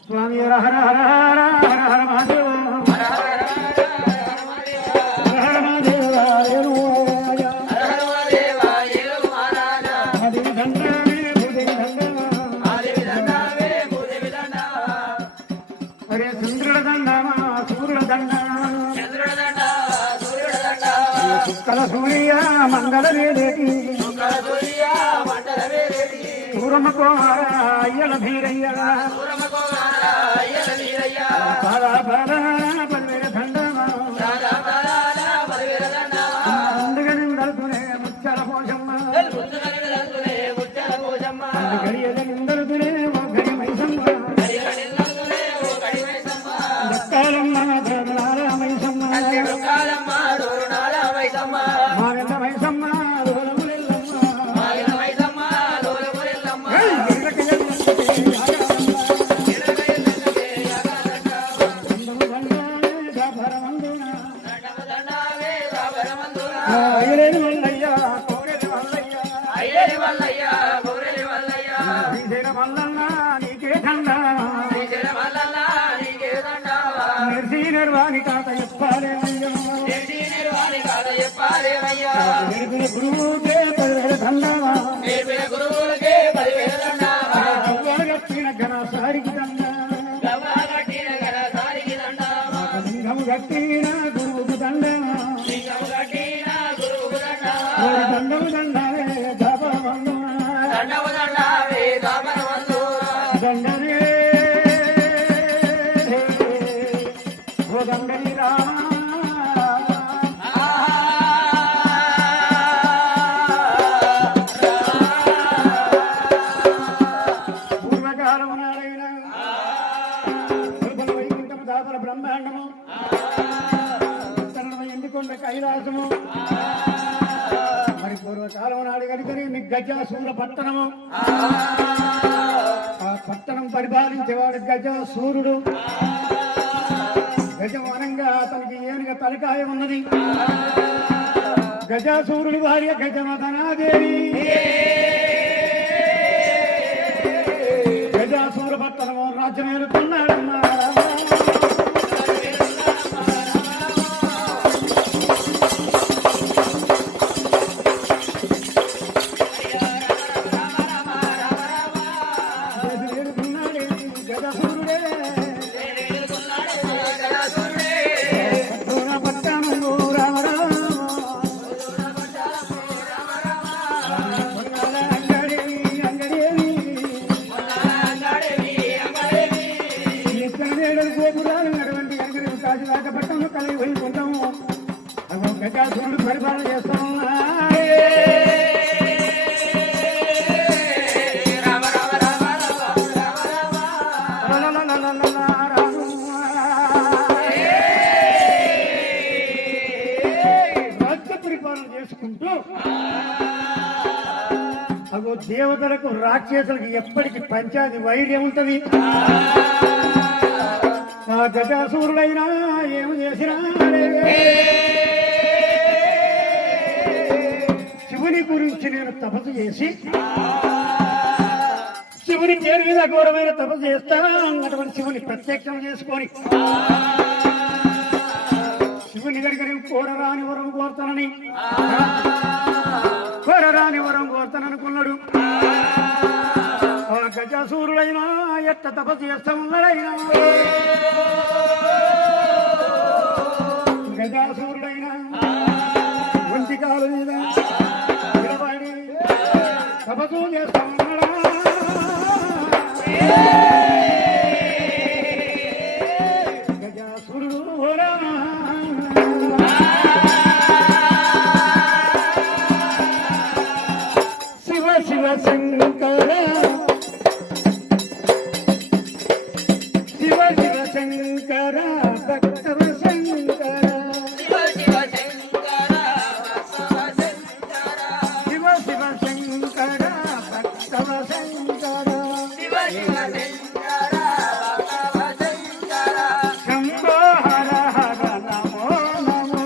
స్వామి హర హర హర హర హర మహాదేవ సూర్య మంగళ వేదేటి సూరమ కుమార అయ్యల భీరయ్య పాదా పాద పదివేల దండమా ముందుగా నిందలుతునే ముచ్చల పోషమ్మ గడియల నిందలుతునే గడి మైసమ్మ దక్కాలమ్మ ధర్మనాల మైసమ్మ మాగంట మైసమ్మ నిర్వాణి కాత చెప్పాలేమయ్యా గురువుకే పదివేల దండమా గట్టిన ఘన సారికి దండము గట్టిన గురువుకు దండమా దండము దండవే దండనే దండని రామ పూర్వకాలము నాడైన వైకుంఠము దాపల బ్రహ్మాండము ఎందుకొండ కైలాసము మరి పూర్వకాలం నాడు కనుకని మీ గజాసూర పట్టణము ఆ పట్టణం పరిపాలించేవాడు గజాసూరుడు గజవనంగా అతనికి ఏనుగ తలకాయ ఉన్నది గజాసూరుడి భార్య గజమదనాదేవి గజాసూర పట్టణము రాజ్యమేలుతున్నాడమ్మా పట్టణంలో కలిగి వెళ్ళుకుంటాము గజాసురుడు పరిపాలన చేస్తాము రాజ్య పరిపాలన చేసుకుంటూ అగో దేవతలకు రాక్షసులకు ఎప్పటికీ పంచాయతీ వైర్యం ఉంటది. ఆ గజాసూరుడైనా ఏమి చేసినా శివుని గురించి నేను తపస్సు చేసి శివుని పేరు మీద ఘోరమైన తపస్సు చేస్తానా అటువంటి శివుని ప్రత్యక్షం చేసుకొని శివుని దగ్గర కోరరాని వరం కోరుతానని కోరుతాననుకున్నాడు. ఆ గజాసూరుడైనా ఎట్ట తపస్సు చేస్తా ఉన్నాడైనా గజాసూరుడైనా ఒంటి కాలు మీద నిలబడి తపస్సు చేస్తా ఉన్నాడా గజాసూరుడు శివ శివ శంకర శివ శివ శంకర భక్తవ శంకర శివ శివ శంకర శివ శివ శంకర భక్తవ శంకర శివ శివ శంకర భక్తవ శంకర శంభో హర హర నమో నమో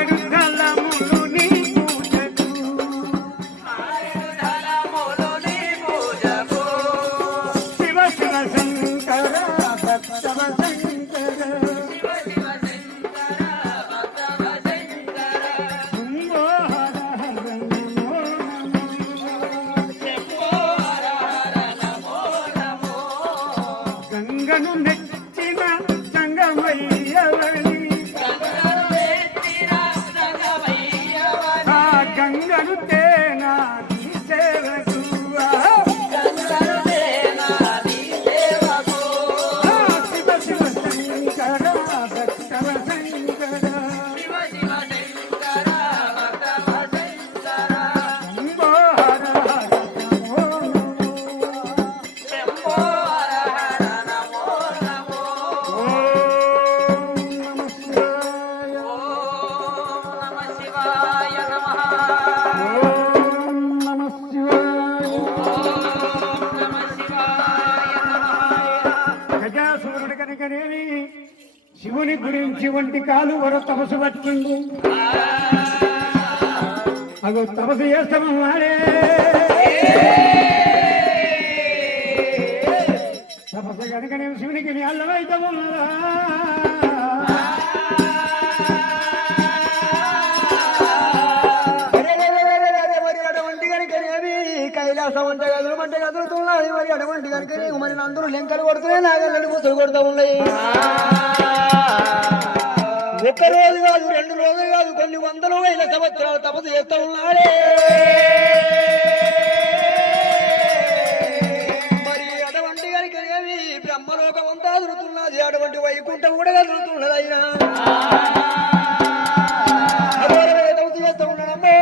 మారేడు దళములు నీ పూజకు శివ శివ శంకర భక్తవ శంకర శంభో హర హర నమో నమో గంగను నెచ్చిన సంగమయ్యవని ఆ గంగను తేనాది సేవకువా శివ శివ శంకర భక్తవ శంకర శంభో హర హర నమో నమో ఓం నమః శివాయ ఓం నమః శివాయ గజాసురుడు కనుకనేమి శివుని గురించి ఒంటి కాలు వర తపస్సు పట్టిండు అగో తపస్సు చేస్తాము వాడే తపస్సు కనుకనేమి శివునికి నీ అల్లమైతము మరి అటువంటి కనుకనేమి కైలాసం అంటే కదులుతున్నాయి మరి అటువంటి కనుక మరి అందరూ లెంకలు కొడుతున్నాయి నాగల్లని ముసలు కొడుతూ ఉన్నాయి ఒక్క రోజు కాదు 2 రోజులు కాదు కొన్ని వందల వేల సంవత్సరాలు తపస్సు చేస్తూ ఉన్నాడే మరి అటువంటి కనుకనేమి బ్రహ్మలోకం అంతా కదులుతున్నది అటువంటి వైకుంఠం కూడా కదులుతున్నది అయినా అఘోరమైన తపస్సు చేస్తూ ఉన్నాడమ్మో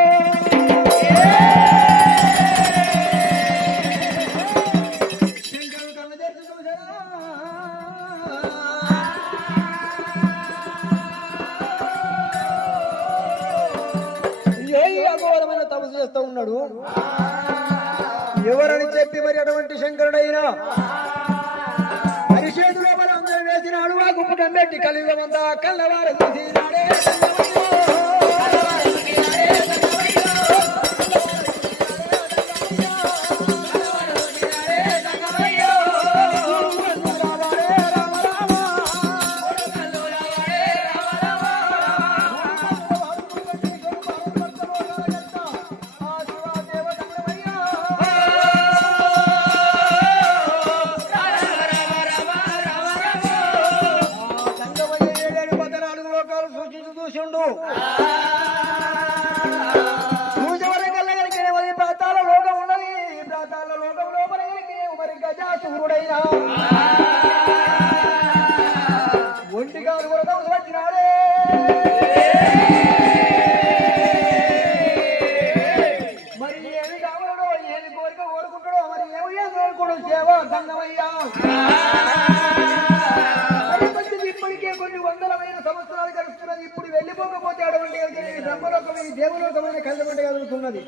శంకరుడు కన్న చేస్తూ చూశారా ఏ అఘోరమైన తపస్సు చేస్తూ ఉన్నాడు ఎవరని చెప్పి మరి అటువంటి శంకరుడైనా పరిషేదు లోపల అందరూ వేసినాడు ఆ గుప్పటం పెట్టి కలియుగమంతా కళ్ళవారు చూసినాడే చూసిండు చూసేవరకల్లా ప్రాతాల లోకం ఉన్నది ప్రాతాల లోకం లోపల మరి గజాసురుడైనా ఒంటిగా కూడా వచ్చినాడే మరి ఏమి కావాలడో ఏమి కోరిక కోరుకుంటాడో మరి ఏమి కోరుకోవడం సేవ గంగమయ్యా ఇప్పటికే కొన్ని వందలమైన సంవత్సరాలు గడుస్తున్నది ఇప్పుడు వెళ్ళిపోకపోతే అటువంటి బ్రహ్మలోకం ఈ దేవలోకమైన కళ్ళబట్ట కలుగుతున్నది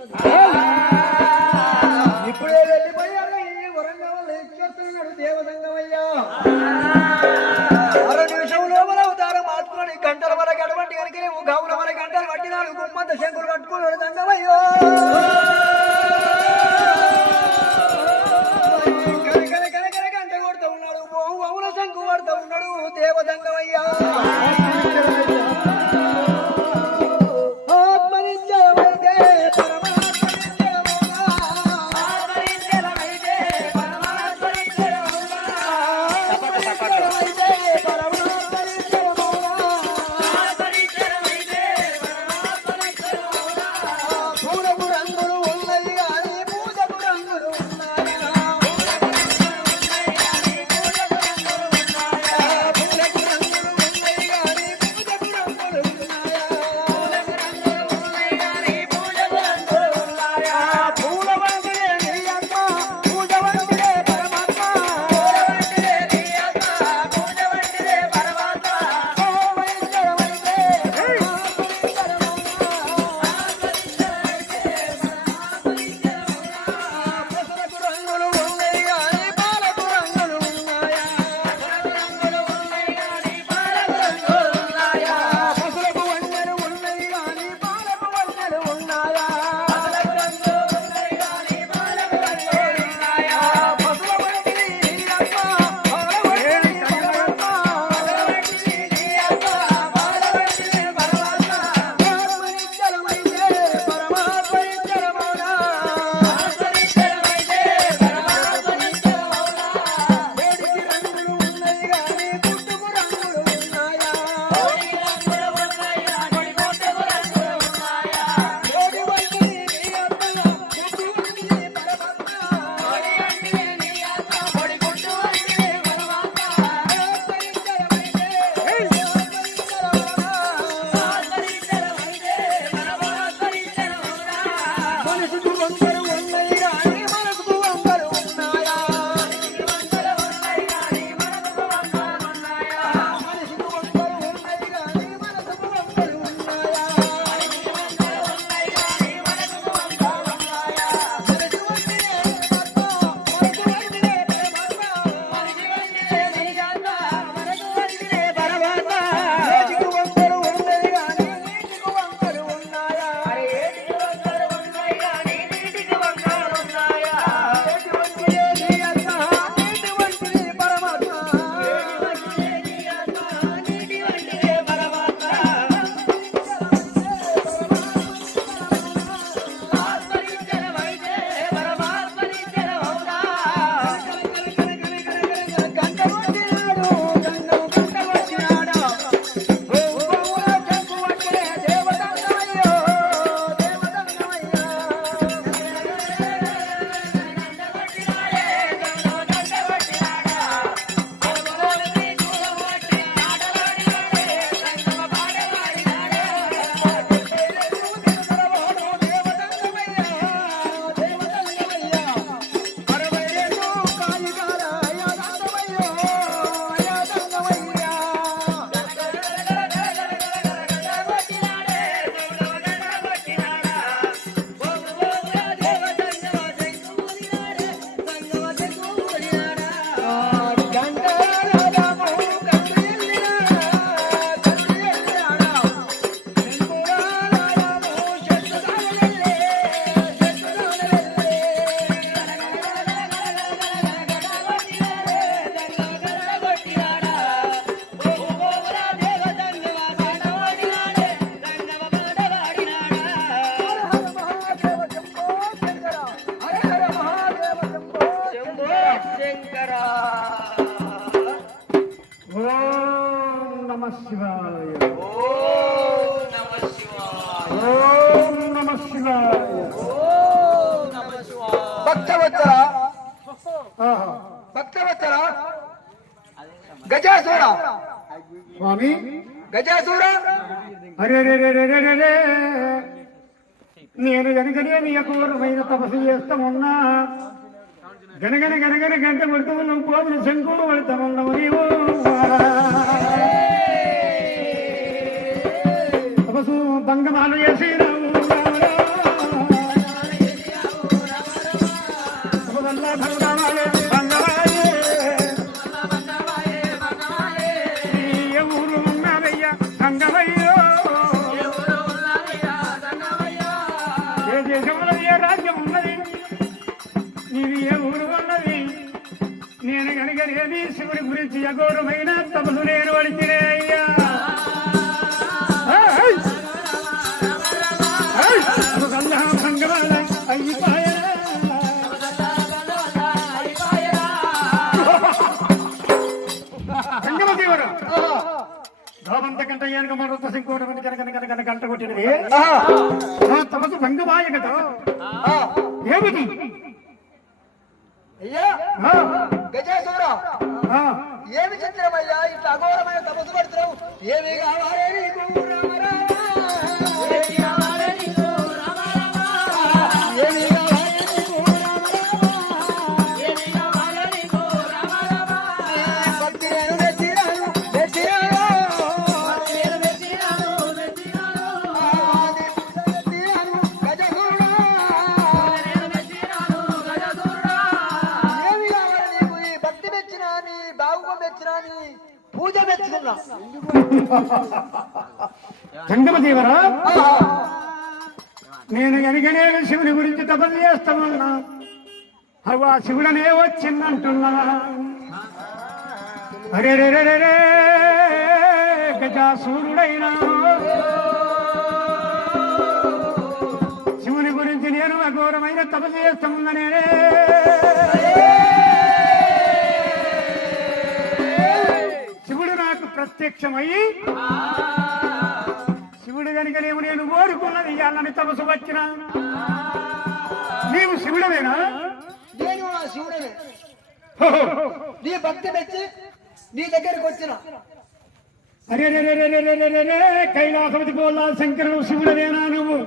ఇప్పుడే వెళ్ళిపోయారు ఈ వరంగల్ ఎక్కేస్తున్నాడు దేవసంగమయ్యా 6 నిమిషం లోపల అవతారం మార్చుకున్నాడు గంటల వరకు అటువంటి కనుక నువ్వు గౌల వర గంటలు పట్టినాడు గుమ్మంత శంకులు కట్టుకున్నాడు సంగమయ్యో గంట కొడుతూ ఉన్నాడు అవుల శంకు పడుతూ ఉన్నాడు దేవసంగమయ్యా ఆత్మనిత్యమైతే పూల ఓం నమ శివాయ. భక్తవత్సల ఆహా. భక్తవత్సల గజాసుర స్వామి గజాసుర అరే రే రే రే రే రే రే. నేను గనకనే నీ అఘోరమైన తపస్సు చేస్తామున్నా గనగన గనగన గంట కొడుతూ ఉన్నావు కోవిని శంకుడు పడతామన్నావు నీవు తపస్సు భంగమాలు చేసి ఊరు ఉన్నారయ్యా సంగమయ్యో ఏ దేశంలో ఏ రాజ్యం ఉన్నది నీది ఏ ఊరు ఉన్నది నేను కనుకనేది శివుడి గురించి అఘోరమైన తపస్సు నేను పడితేనే అయ్యా భంగమాల అయిపోయా సంగమదేవరా లోపంత కంట ఏనుక మరొక సింకోటి కనుక గంట కొట్టినది తమకు భంగమాయ కదా ఏమిటి అయ్యా గజాసుర ఏమి చిత్రమయ్యా ఇట్లా అఘోరమైన తపస్సు పడుతున్నావు ఏమి కావాలి నీకు రామ రామ? ఏమి కావాలి నీకు రామ రామ? ఏమి కావాలి నీకు రామ రామ? ఏమి కావాలి నీకు రామ రామ? భక్తి నేను మెచ్చినాను మెచ్చినాను మెచ్చినాను మెచ్చినాను గజాసురుడా నేను మెచ్చినాను గజాసురుడా ఏమి కావాలి నీకు ఈ భక్తి మెచ్చినా నీ బావుగా మెచ్చినా నీ పూజ మెచ్చుకున్నా సంగమదేవరా నేను కనుకనే శివుని గురించి తపస్సు చేస్తామన్నా అవి ఆ శివుడనే వచ్చిందంటున్నా అరే రే రే రే రే గజాసూరుడైనా శివుని గురించి నేను అఘోరమైన తపస్సు చేస్తామన్నా నేనే శివుడు నాకు ప్రత్యక్షమయ్యి శివుడు కనుకనేమో నేను కోరుకున్నది ఇయ్యాలని తపస్సు వచ్చిన నీవు శివుడవేనా నేను ఆ శివుడనే నీ భక్తి మెచ్చి నీ దగ్గరికి వచ్చిన అరే రే రే రే రే రే రే రే రే కైలాసపతి పోలా శంకరుడు శివుడవేనా నువ్వు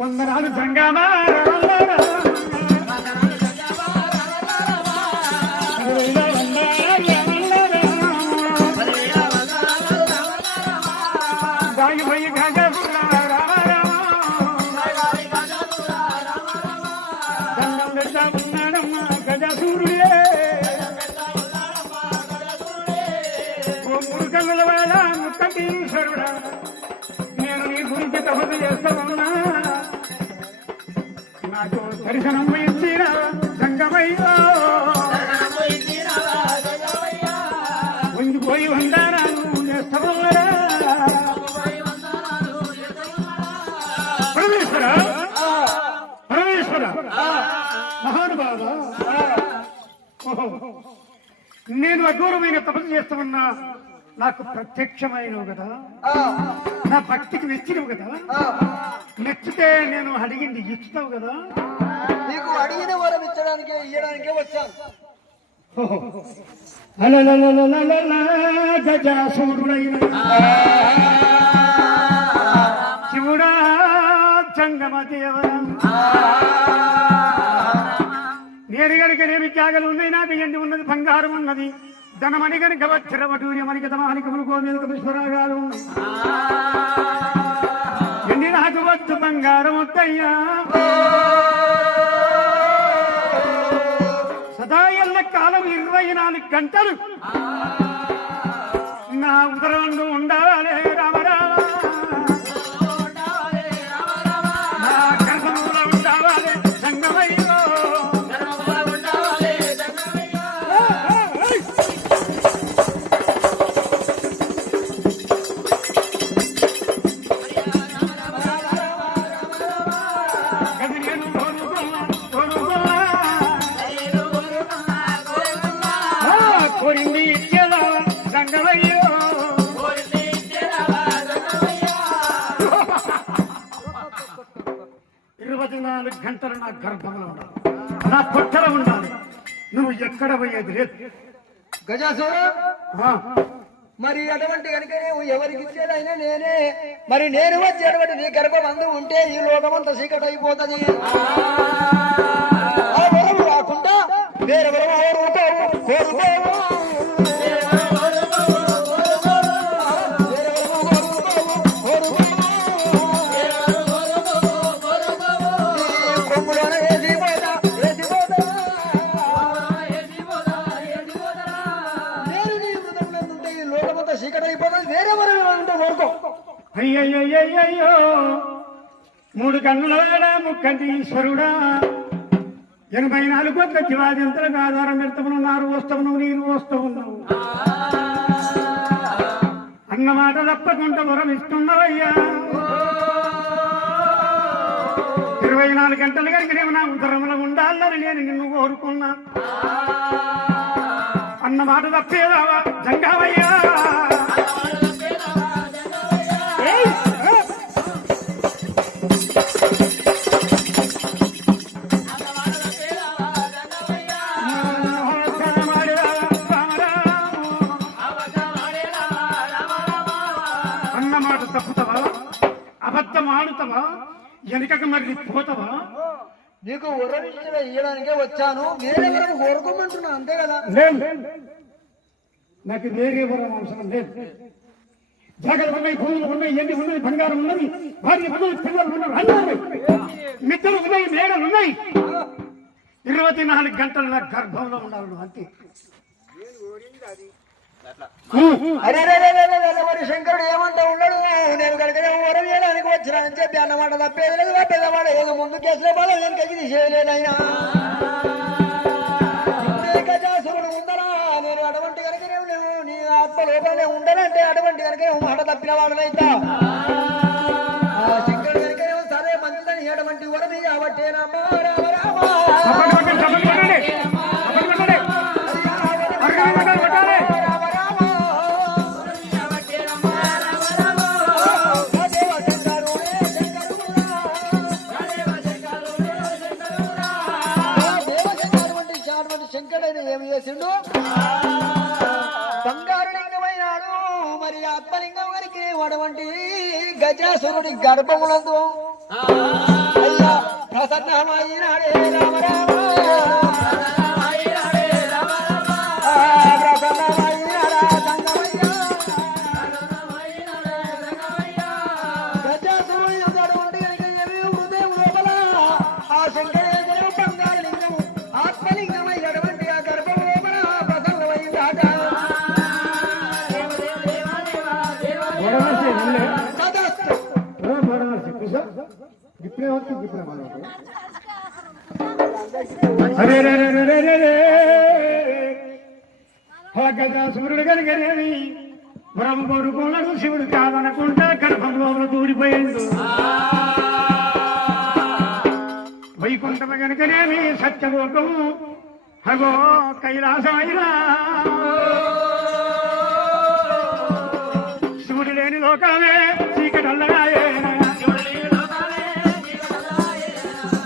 వందనాలు సంగమా గజాసూరుడే మురుకన్నుల వాళ్ళ ముక్కటీశ్వరుడా నేను నీ గురించి తపస్సు చేస్తామన్నా నాకు దర్శనం ఇచ్చిన సంగమయ్యో ఉండిపోయి వందానాలు చేస్తామన్నారా పరమేశ్వర పరమేశ్వర మహానుభావ నేను అఘోరమైన తపస్సు చేస్తామన్నా నాకు ప్రత్యక్షమైనవు కదా నా భక్తికి మెచ్చినవు కదా మెచ్చితే నేను అడిగింది ఇస్తావు కదా నీకు అడిగిన వరం ఇచ్చడానికే ఇయ్యడానికే వచ్చాను గజాసూరుడైన శివుడా జంగమ దేవరా నేను కనుక ఏమి త్యాగలు ఉన్నాయి నాకు ఎండి ఉన్నది బంగారం ఉన్నది ధనమని కనుక వచ్చిరవటూర్యమని గతమానికములు గోమేలుక విశ్వరాగాలు ఉన్నాయి ఎండి నాకు వద్దు బంగారం వద్దయ్యా సదా ఎల్ల కాలం 24 గంటలు నా ఉదరంలో ఉండాలి రామరామ నా గర్భంలో ఉండాలి సంగమయ్యో కోరింది ఇచ్చేదా సంగమయ్యో 24 గంటలు నా గర్భంలో ఉండాలి, నా పొట్టలో ఉండాలి. నువ్వు ఎక్కడ పోయేది లేదు. గజాసుర మరి అటువంటి కనుక నువ్వు ఎవరికి ఇచ్చేదైనా నేనే. మరి నేను వచ్చేటువంటి నీ గర్భమందు ఉంటే ఈ లోకమంతా చీకటి అయిపోతుంది. ఆ వరము రాకుండా వేరే వరము కోరుకోవు. అయ్యయ్యో 3 కన్నుల వేడ ముక్కంటి ఈశ్వరుడా, 84 కోట్ల జీవాజంతులకు ఆధారం పెడతామన్నారు. వస్తావు నీరు వస్తావు అన్నమాట తప్పకుండా వరం ఇస్తున్నావయ్యా. 24 గంటలు కనుక నేను నా ఉదరంలో ఉండాలని నేను నిన్ను కోరుకున్నా. అన్నమాట తప్పేదావా జంగావయ్యా. అన్నమాట తప్పుతావా, అబద్ధం ఆడుతావా, వెనుకకు మరి పోతావా? నీకు వరం ఇయ్యడానికే వచ్చాను. వేరే వరం కోరుకోమంటున్నా అంతే కదా. నాకు వేరే వరం అవసరం లేదు. జాగ్రత్త ఉన్నాయి, భూములు ఉన్నాయి, ఎన్ని ఉన్నాయి, బంగారం ఉన్నది, భార్య పిల్లలు ఉన్నారు, అన్నారు మిత్రులు ఉన్నాయి, మేడలు ఉన్నాయి. 24 గంటలు నా గర్భంలో ఉండాలి అంతే. మరి శంకరుడు ఏమంటా ఉన్నాడు? నేను కనుక వరం వేయడానికి వచ్చినానని చెప్పి అన్నమాట తప్పేది లేదు. పెద్దవాడు ఏదో ముందు కేసులో బాగా వెనకకి తీసేయలేనైనా గజాసురుడు ఉందరా. నేను అటువంటి కనుక నువ్వు నీ ఆత్మ లోపలనే ఉండాలంటే అటువంటి కనుక మాట తప్పిన వాడునైతా. శంకరుడు కనుక సరే మంచిదని అటువంటి వరం కాబట్టేనమ్మా. రామ రామ ఏమి చేసిండు? బంగారు లింగమైనాడు. మరి ఆత్మలింగం వరకు అటువంటి గజాసురుడి గర్భములందు అయ్యా ప్రసన్నమైనాడే. రామ రామ ప్రసన్నమైనాడా సంగమయ్య. గజాసురుడి అటువంటి ఏమి హృదయం లోపల ఆ శంకరేశ్వర బంగారు లింగము ఆత్మలింగమై సూర్యుడు కనుకనేవి బ్రహ్మ కొడుకున్నాడు. శివుడు కాదనకుండా గర్భంలో దూడిపోయిండు. వైకుంఠము కనుకనేవి సత్యలోకము అగో కైలాసమైనా శివుడు లేని లోకమే చీకటల్లగాయే.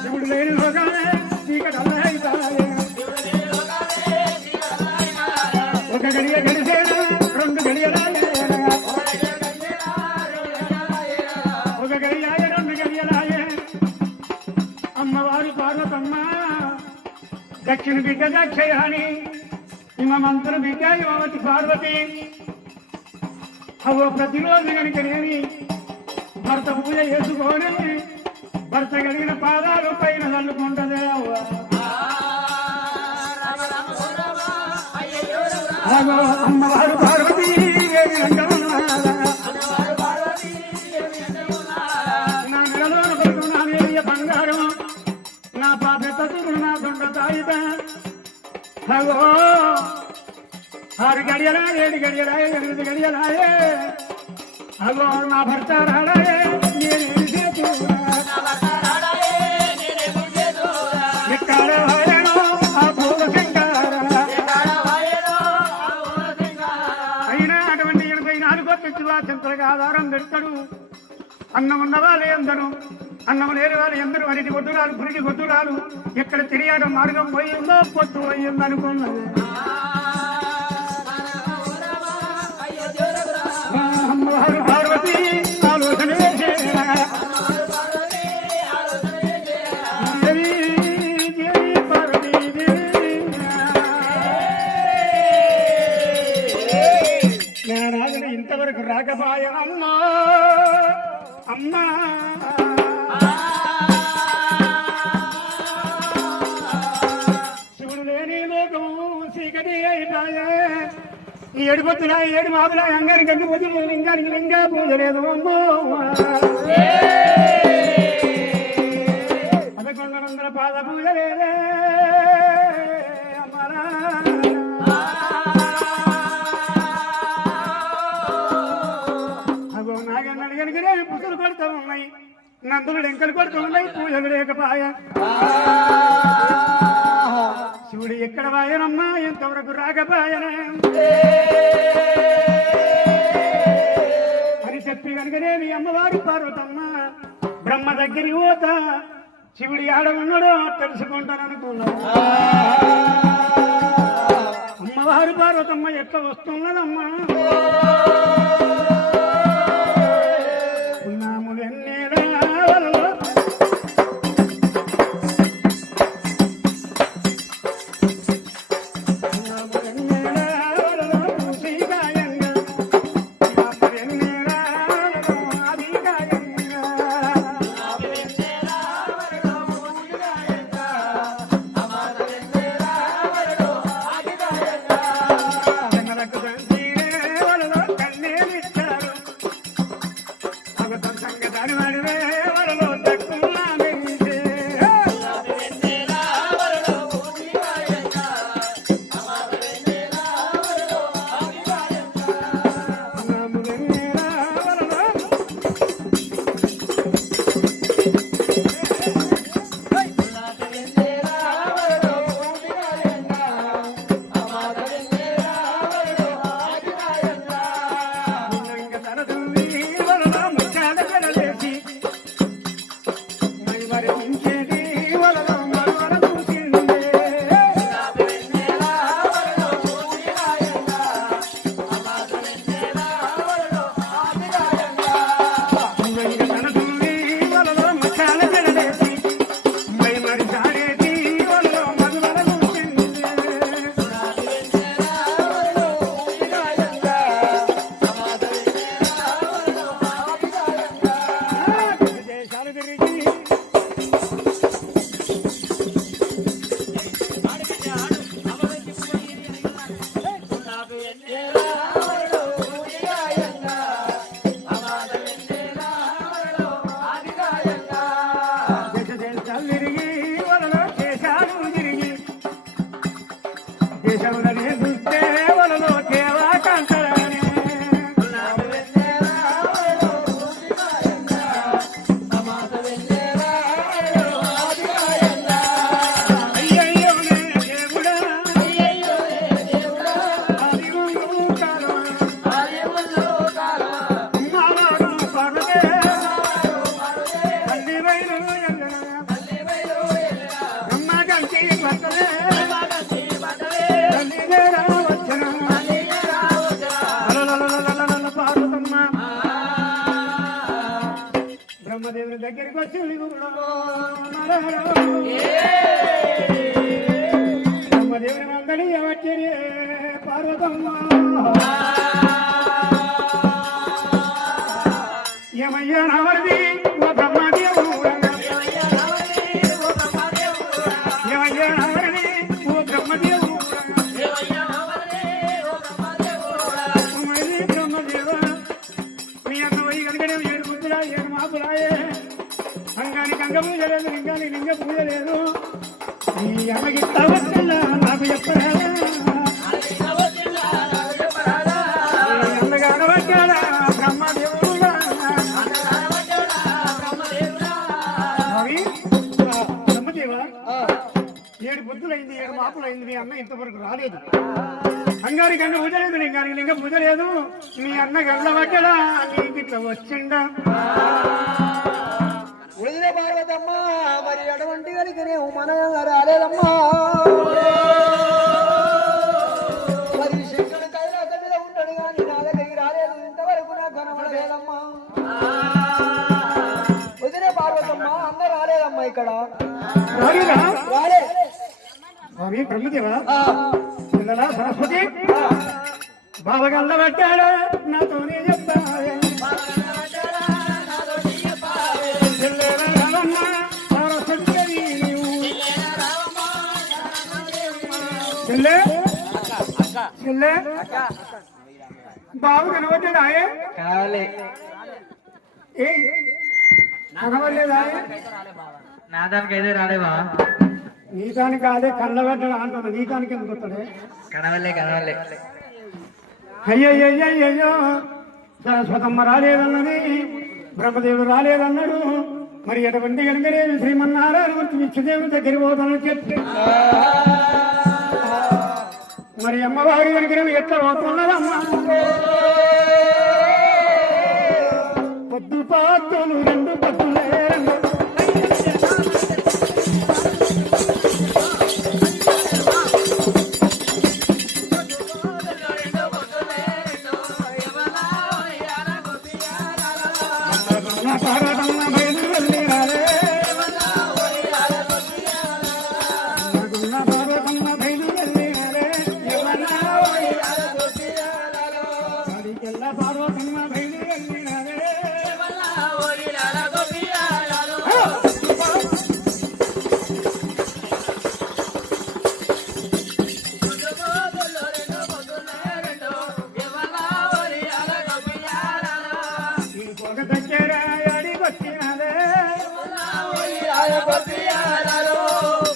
శివుడు లేని లోకమే చీకటల్లగాయే. ఒక గడియ గడిసేనా 2 గడియలాయే. ఒక గడియాయ 2 గడియలాయే. అమ్మవారు పార్వతమ్మ దక్షిణ బిడ్డ దక్షయాని, హిమమంతుల బిడ్డ హిమవతి పార్వతి. అవో ప్రతిరోజు కనుకనేమి భర్త పూజ చేసుకొని భర్త కలిగిన పాదాలు పైన చల్లుకుంటదే. అగో అమ్మవారు పార్వతి నా మెడలోను కొడుకు నా నేరియ బంగారం, నా పాపెత్త తూరు నా దొండ తాయిత. అగో 6 గడియలా 7 గడియలాయే 8 గడియలాయే. అగో నా భర్త రాడాయే ఎక్కడ వాయనో ఆ పూల శంకర. అయినా అటువంటి 84 కోట్ల జీవాజంతులకు ఆధారం పెడతాడు. అన్నం ఉన్న వాళ్ళే అందరూ అన్నం లేని వాళ్ళు ఎందరూ అడిగి కొట్టురాలు పురిగి కొట్టురాలు ఎక్కడ తిరిగాడ మార్గం పోయిందో పొత్తు పోయింది అనుకున్నది అమ్మవారు పార్వతి ఆలోచన చేసేరా ఇంతవరకు రాకపాయ అమ్మా అమ్మా శివుడు లేని లోకము చీకటి అయిపోయే ఈ ఏడుపొత్తులా ఏడు మాపులా అంగారికి గంగి పూజలు లింగానికి లింగా పూజ లేదు అమ్మో 1100 పాద పూజ లేదే అమ్మరా పుసులు కొడుతూ ఉన్నాయి నందులు లెంకలు కొడుతూ ఉన్నాయి పూజలు లేకపాయ శివుడు ఎక్కడ వాయనమ్మా ఎంతవరకు రాకపాయన అని చెప్పి కనుకనేవి అమ్మవారి పార్వతమ్మ బ్రహ్మ దగ్గరికి పోతా శివుడి ఆడ ఉన్నాడో తెలుసుకుంటాననుకున్నాడు అమ్మవారి పార్వతమ్మ ఎట్లా వస్తున్నదమ్మా బ్రహ్మదేవుని దగ్గరికి వచ్చి బ్రహ్మదేవుని మందని వచ్చి పార్వతమ్మ ఏమయ్యా నవరిది ఓ బ్రహ్మదేవుడు ఏమయ్యా నవరిది ఓ బ్రహ్మదేవుడు బ్రహ్మదేవ మీ అన్న పోయి కనుకనే ఏడు బుద్ధులా ఏడు మాపులాయే అంగానికి అంగ పూజ లేదు లింగానికి లింగ పూజ లేదు నీ అమ్మకి తవచ్చల్లా నాకు చెప్పరా అన్నగారు వచ్చాడా బ్రహ్మదేవుడు బ్రహ్మదేవ ఏడు బుద్ధులైంది ఏడు మాపులైంది మీ అన్న ఇంతవరకు రాలేదు అంగారికి అంగ పూజ లేదు లింగానికి లింగ పూజ లేదు మీ అన్న గల్లవచ్చడా నీకు ఇట్లా వచ్చిండా ఇక్కడ రాలేదా రాలే స్వామి బ్రహ్మదేవా పిల్లలా సరస్వతి బావగల్ల పెట్టాడు నాతోనే చెప్తావే చెల్లేరా రావమ్మ సరస్వతి నీవు చెల్లె చెల్లె బాబు కనబడ్డాడు ఆయే కాలే ఏ కనబడలేదా నా దానికి అయితే రాలేవా నీకానికి కాదే కళ్ళబెట్టడు అంటున్నా నీకానికి ఎందుకు వస్తాడే కనవలే అయ్యయ్యయ్యో సరస్వతమ్మ రాలేదన్నది బ్రహ్మదేవుడు రాలేదన్నాడు మరి ఎటువంటి కనుకనే శ్రీమన్నారాయణమూర్తి విష్ణుదేవుడి దగ్గరికి పోతానని చెప్పి మరి అమ్మవారి దగ్గర ఎట్లా పోతున్నదమ్మా పొద్దు పాత్రలు రెండు పట్టులే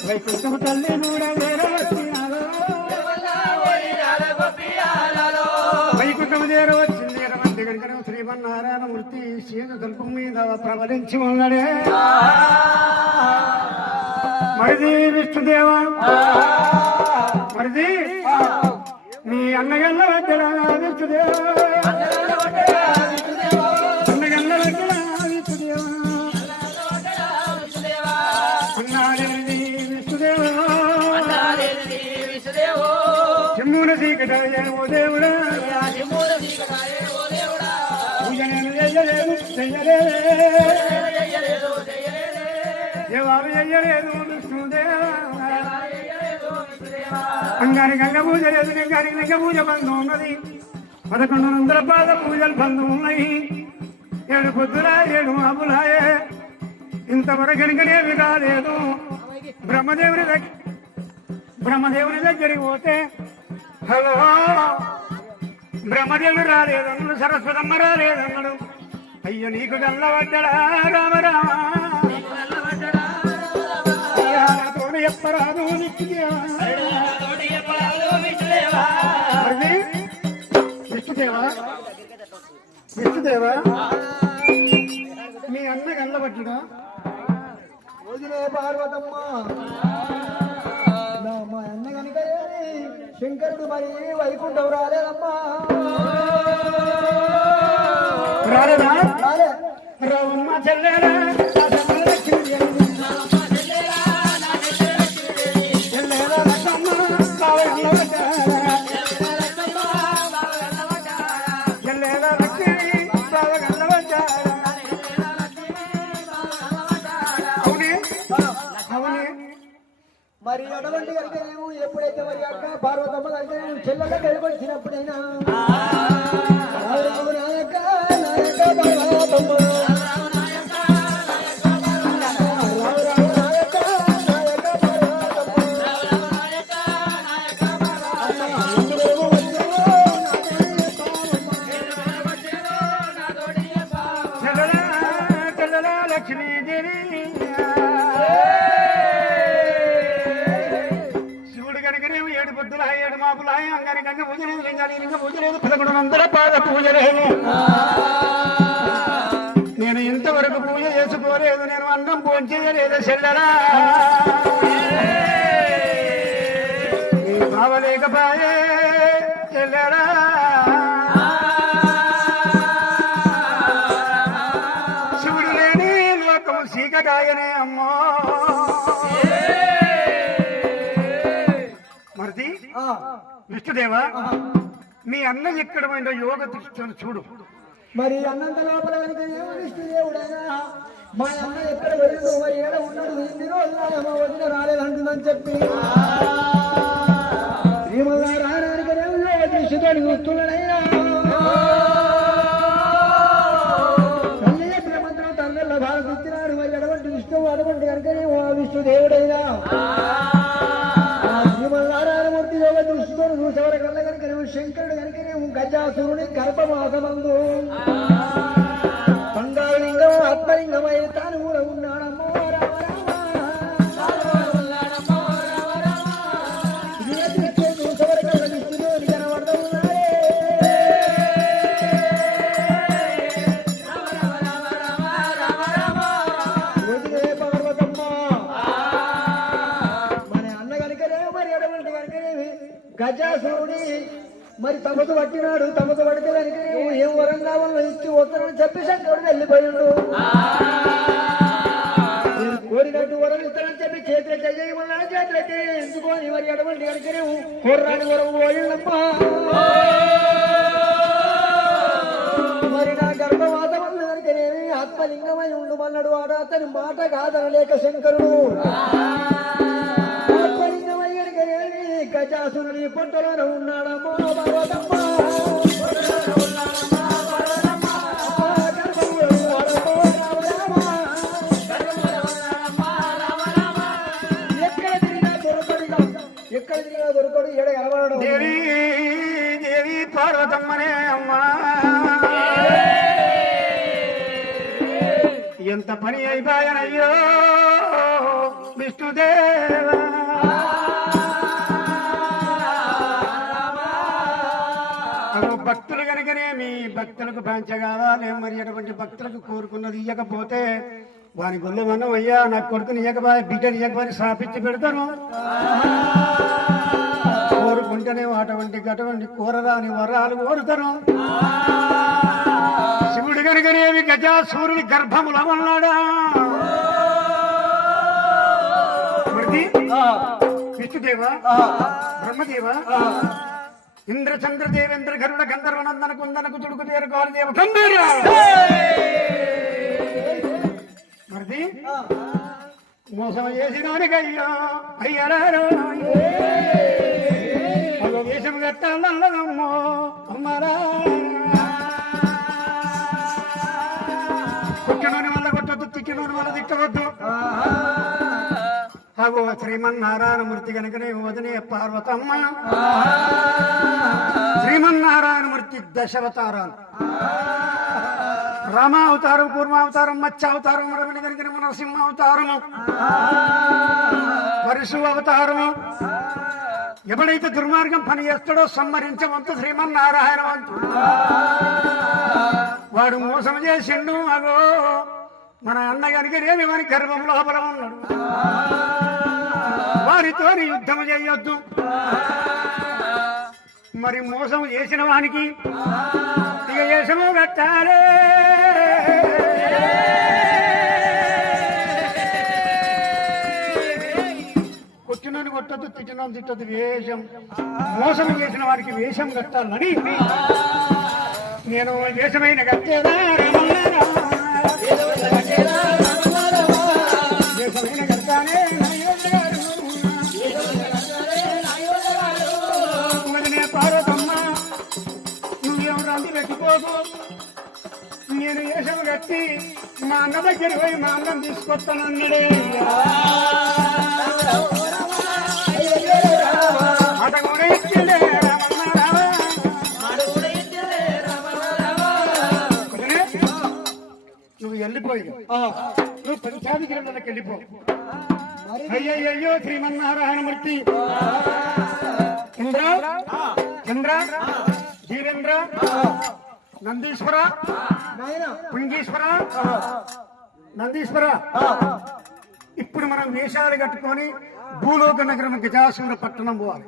వైకుంఠం తల్లి కూడా వేరే వచ్చినారు వైకుంఠం దగ్గర వచ్చింది ఎటువంటి కనుక శ్రీమన్నారాయణమూర్తి సీత తలుపు మీద ప్రబలించి ఉన్నాడే మరిది విష్ణుదేవ మరిది మీ అన్నగల్ల వద్దడా విష్ణుదేవ అన్నగల్ల వద్దడా విష్ణుదేవ చెమ్మున చీకటాయ ఓ దేవుడా పూజ నేను చెయ్యలేదు దేవాలు చెయ్యలేదు విష్ణుదేవా అంగారి గంగ పూజ లేదు గంగారి లింగ పూజ బంధం ఉన్నది 1100 పాద పూజలు బంధం ఉన్నాయి 7 పొద్దులా 7 మాపులాయే ఇంతవరకు కనుకనేవి కాలేదు బ్రహ్మదేవుని దగ్గరికి పోతే హలో బ్రహ్మదేవుడు రాలేదన్నాడు సరస్వతమ్మ రాలేదన్నాడు అయ్యో నీకు గల్లవడ్డడా రామరామతోడు చెప్పరాదు విష్ణుదేవా మీ అన్న గల్లవడ్డా పార్వతమ్మ మా అన్న కనుక శంకరుడు మరి వైకుంఠం రాలేదమ్మా రాలేదా రాలే రావమ్మ చెల్లెలా మరి అటువంటి కనుక నేను ఎప్పుడైతే మరి అక్క పార్వతమ్మ కనుక నేను చెల్లెళ్ళ కలిపొచ్చినప్పుడైనా నాయక పార్వతమ్మ లక్ష్మీదేవి శివుడు కనుకనేమో 7 పొద్దుల 7 మాపుల అంగారి గంగ పూజ లేదు లింగాలి లింగ పూజ లేదు 1100 పాద పూజ లేదు నేను ఇంతవరకు పూజ చేసుకోలేదు నేను అన్నం పూజ చేయలేదు చెల్లెలా కావలేకపాయే చెల్లెలా శివుడు లేని లోకము చీకటాయనే అమ్మో మరిది విష్ణుదేవా మీ అన్న ఎక్కడ పోయిందో యోగ దృష్టిని చూడు మరి అన్నంత లోపల కనుక విష్ణుదేవుడైనా మా అన్న ఎక్కడ పోయిండు మరి ఏడ ఉన్నాడు ఇన్ని రోజులు మా వదిన రాలేదంటుందని చెప్పి శ్రీమల్లారాయణానికి దృష్టితోని చూస్తున్నాడైనా తల్లి చెప్పిన మంత్రం తండ్రిలో బాగా చూస్తున్నాడు మరి ఎటువంటి విష్ణువు అటువంటి కనుకనే విష్ణుదేవుడైనా శ్రీమల్లారాయణమూర్తి యోగ దృష్టితో చూసేవారు కళ్ళ కనుకనే శంకరుడు కనుకనే గజాసురుని గర్భమాసమందు బంగాళలింగం ఆత్మలింగమై తాను కూడా ఉన్నాడమ్మో గజాసురుడి మరి తమకు పట్టినాడు తమకు పడితే దానికి ఏం వరం కావాలో ఇచ్చి వస్తానని చెప్పి శంకరుడు వెళ్ళిపోయాడు కోరినట్టు వరం ఇస్తానని చెప్పి చేతులు చేయమన్నా చేతులైతే ఎంచుకొని మరి ఎటువంటి కనుకనే కోర్రాని వరం పోయిందమ్మా మరి నా గర్భవాతం కనుకనేమి ఆత్మలింగమై ఉండుమన్నాడు ఆడ అతని మాట కాదనలేక శంకరుడు ఆత్మలింగమై కనుకనేమి గజాసురుడి పొట్టలోనే ఉన్నాడమ్మో పర్వతమ్మ ఎక్కడ తిరిగినా దొరకడు ఎడ కలవడం దేవి దేవి పార్వతమ్మనే అమ్మా ఎంత పని అయిపోయానయ్యో విష్ణుదేవా భక్తులు కనుకనేమి భక్తులకు పంచ కావాలి మరి అటువంటి భక్తులకు కోరుకున్నది ఇయ్యకపోతే వాని గొల్లు మనం అయ్యా నా కొడుకుని ఇయ్యకపోయి బిడ్డని ఇయ్యకపోయి స్థాపించి పెడతాను కోరుకుంటేనే అటువంటి కోరరాని వరాలు కోరుతాను శివుడు కనుకనేమి గజాసూరుని గర్భముల ఉన్నాడా విష్ణుదేవ బ్రహ్మదేవ ఇంద్ర చంద్ర దేవేంద్ర గరుడ గంధర్వ నందన కుందన కుతుడుకు తీరు కాలు దేవ మరిది మోసం చేసినోనికయ్యో అయ్యారో అదో వేషం కట్టాలన్నదమ్మో అమ్మారా కొట్టినోని వల్ల కొట్టద్దు తిట్టినోని వల్ల తిట్టవద్దు అగో శ్రీమన్నారాయణమూర్తి కనుకనే వదిలే పార్వతమ్మ శ్రీమన్నారాయణమూర్తి దశావతారాలు రామావతారం కూర్మావతారం మత్స్యావతారం రమణి కనుక నరసింహ అవతారము పరశు అవతారము ఎవడైతే దుర్మార్గం పని చేస్తాడో సంహరించవంతు శ్రీమన్నారాయణవంతు వాడు మోసం చేసిండు అగో మన అన్న కనుకనేమి వారి గర్భం లోపల ఉన్నాడు వారితో యుద్ధం చేయొద్దు మరి మోసం చేసిన వానికి ఇక వేషము కట్టాలే కొట్టినని కొట్టద్దు తిట్టినని తిట్టద్దు వేషం మోసం చేసిన వారికి వేషం కట్టాలని నేను వేషమైన కట్టేదా దేశమైన కడతానే వదిలే పార్వతమ్మ నువ్వెవరు అంది పెట్టిపోదు నేను వేషం కట్టి మా అన్న దగ్గర పోయి మా అన్నం తీసుకొస్తానన్నాడే మాట కూడా ఇచ్చిండే నువ్వు వెళ్ళిపోయి నువ్వు పంచాధికారులకు వెళ్ళిపో అయ్యయ్యో శ్రీమన్నారాయణమూర్తి ఇంద్ర చంద్ర ధీరేంద్ర నందీశ్వర పుంగీశ్వర నందీశ్వర ఇప్పుడు మనం వేషాలు కట్టుకొని భూలోక నగరం గజాసుర పట్టణం పోవాలి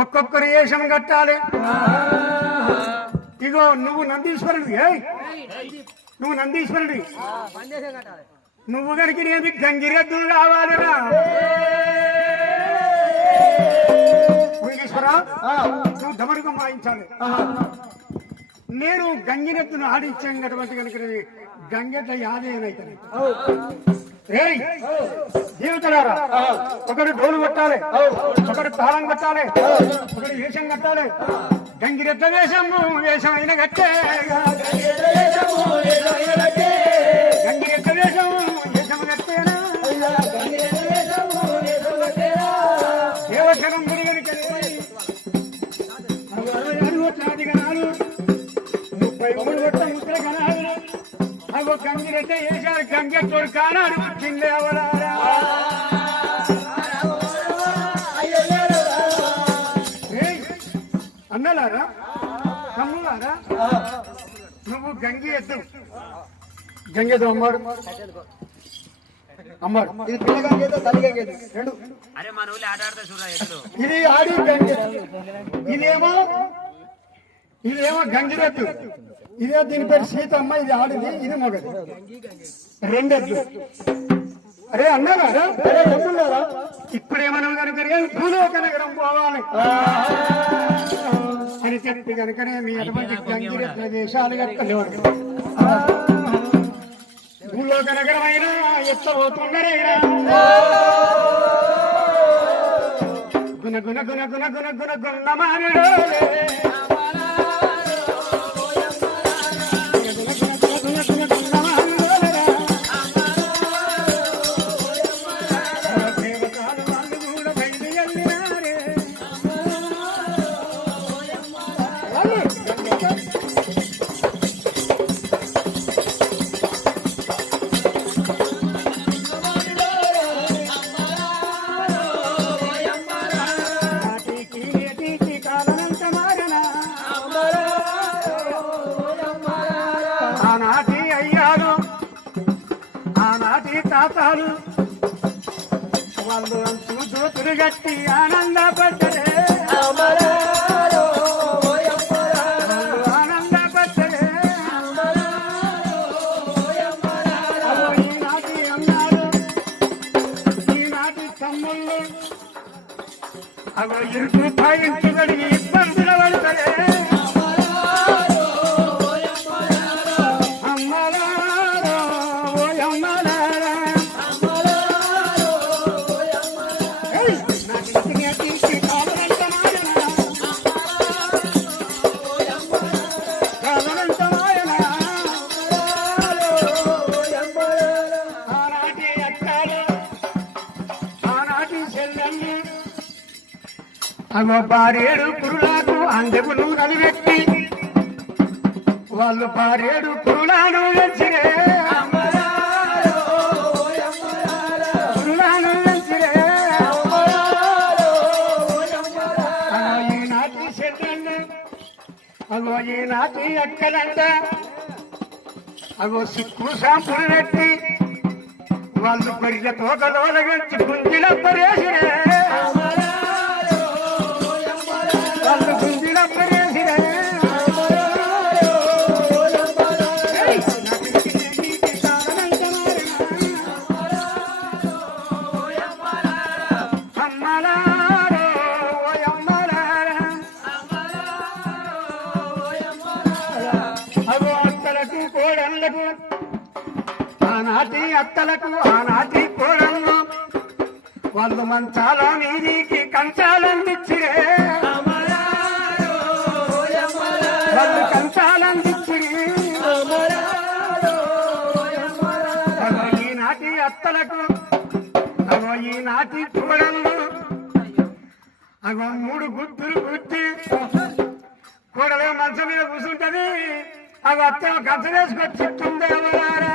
ఒక్కొక్కరు వేషం కట్టాలి ఇగో నువ్వు నందీశ్వరుడి నువ్వు నందీశ్వరుడి నువ్వు కనుక నేను గంగిరెద్దులు కావాలరా పుంగీశ్వర నువ్వు దమరుగం వాయించాలి నేను గంగిరెద్దును ఆడించేటువంటి కనుక గంగెట్ల యాదేనైతే జీవితలారా ఒకడు డోలు కొట్టాలి, ఒకడు తాళం కొట్టాలి, ఒకడు వేషం కట్టాలి. గంగిరెట్ల వేషము వేషమైన గట్టే, గంగిరెట్ల వేషము వేషము గట్టేనా, దేవశరం గురుగని కలిపి 60 కోట్లాది గణాలు 33 కోట్ల ముద్ర గణాలు. అగో గంగిరెట్ల వేశారు, గంగెట్టోడు కానాడు పుట్టిందే అవలారా. అన్నలారా తమ్ములారా, నువ్వు గంగి ఎద్దు, గంగెద్దు అమ్మాడు అమ్మాడు. ఇది పిల్ల గంగేదో తల్లి గంగేదో రెండు. ఇది ఆడి గంగె, ఇదేమో గంగిరెద్దు. ఇదే దీని పేరు సీతమ్మ, ఇది ఆడిది, ఇది మగది. రెండెద్దు. అరే అన్నారా తమ్ముళ్ళారా, ఇప్పుడేమన్నా కనుక భూలోక నగరం పోవాలి అని చెప్పి కనుకనే మీ అటువంటి గంగిరెద్దుల దేశాలు కట్టలేవారు. భూలోక నగరమైనా ఎత్తబోతుండరేనా, గుణ గుణ గుణ గుణ గుణ గుణ గుణమానుడో ఆనాటి అయ్యారు, ఆనాటి తాతాలు వాళ్ళు చూతులు గట్టి ఆనందపడ్డరే, ఆనందపడ్డరే. ఈనాటి అన్నారు, ఈనాటి తమ్ముళ్ళు అవి ఇరుకు పాయించుబడి ఇబ్బందులు పడతారే. అగో పారేడు పురులకు అందెపులు నలిపెట్టి వాళ్ళు పారేడు పురులను వెంచిరే, పురులను వెంచిరే. ఈనాటి చెల్లెళ్ళు అగో ఈనాటి అక్కలంట అగో సిక్కు సాంపులు పెట్టి వాళ్ళు కొరిగ తోకలోల వెంచి గుంజిల పరేసిరే, వాళ్ళు గుంజిల పరేసిరే. అగో అత్తలకు కోడళ్ళకు, ఆనాటి అత్తలకు ఆనాటి కోడళ్ళు వాళ్ళు మంచాల నీరికి కంచాలందిచ్చిరే, వాళ్ళు కంచాలందిచ్చిరి. అగో ఈనాటి అత్తలకు అగో ఈనాటి కోడళ్ళు అగో 3 గుర్తులు గుర్తి కూడలే మంచం మీద కూర్చుంటది, అవి అత్త కంచం వేసుకొని చెప్తుంది ఎవరారా.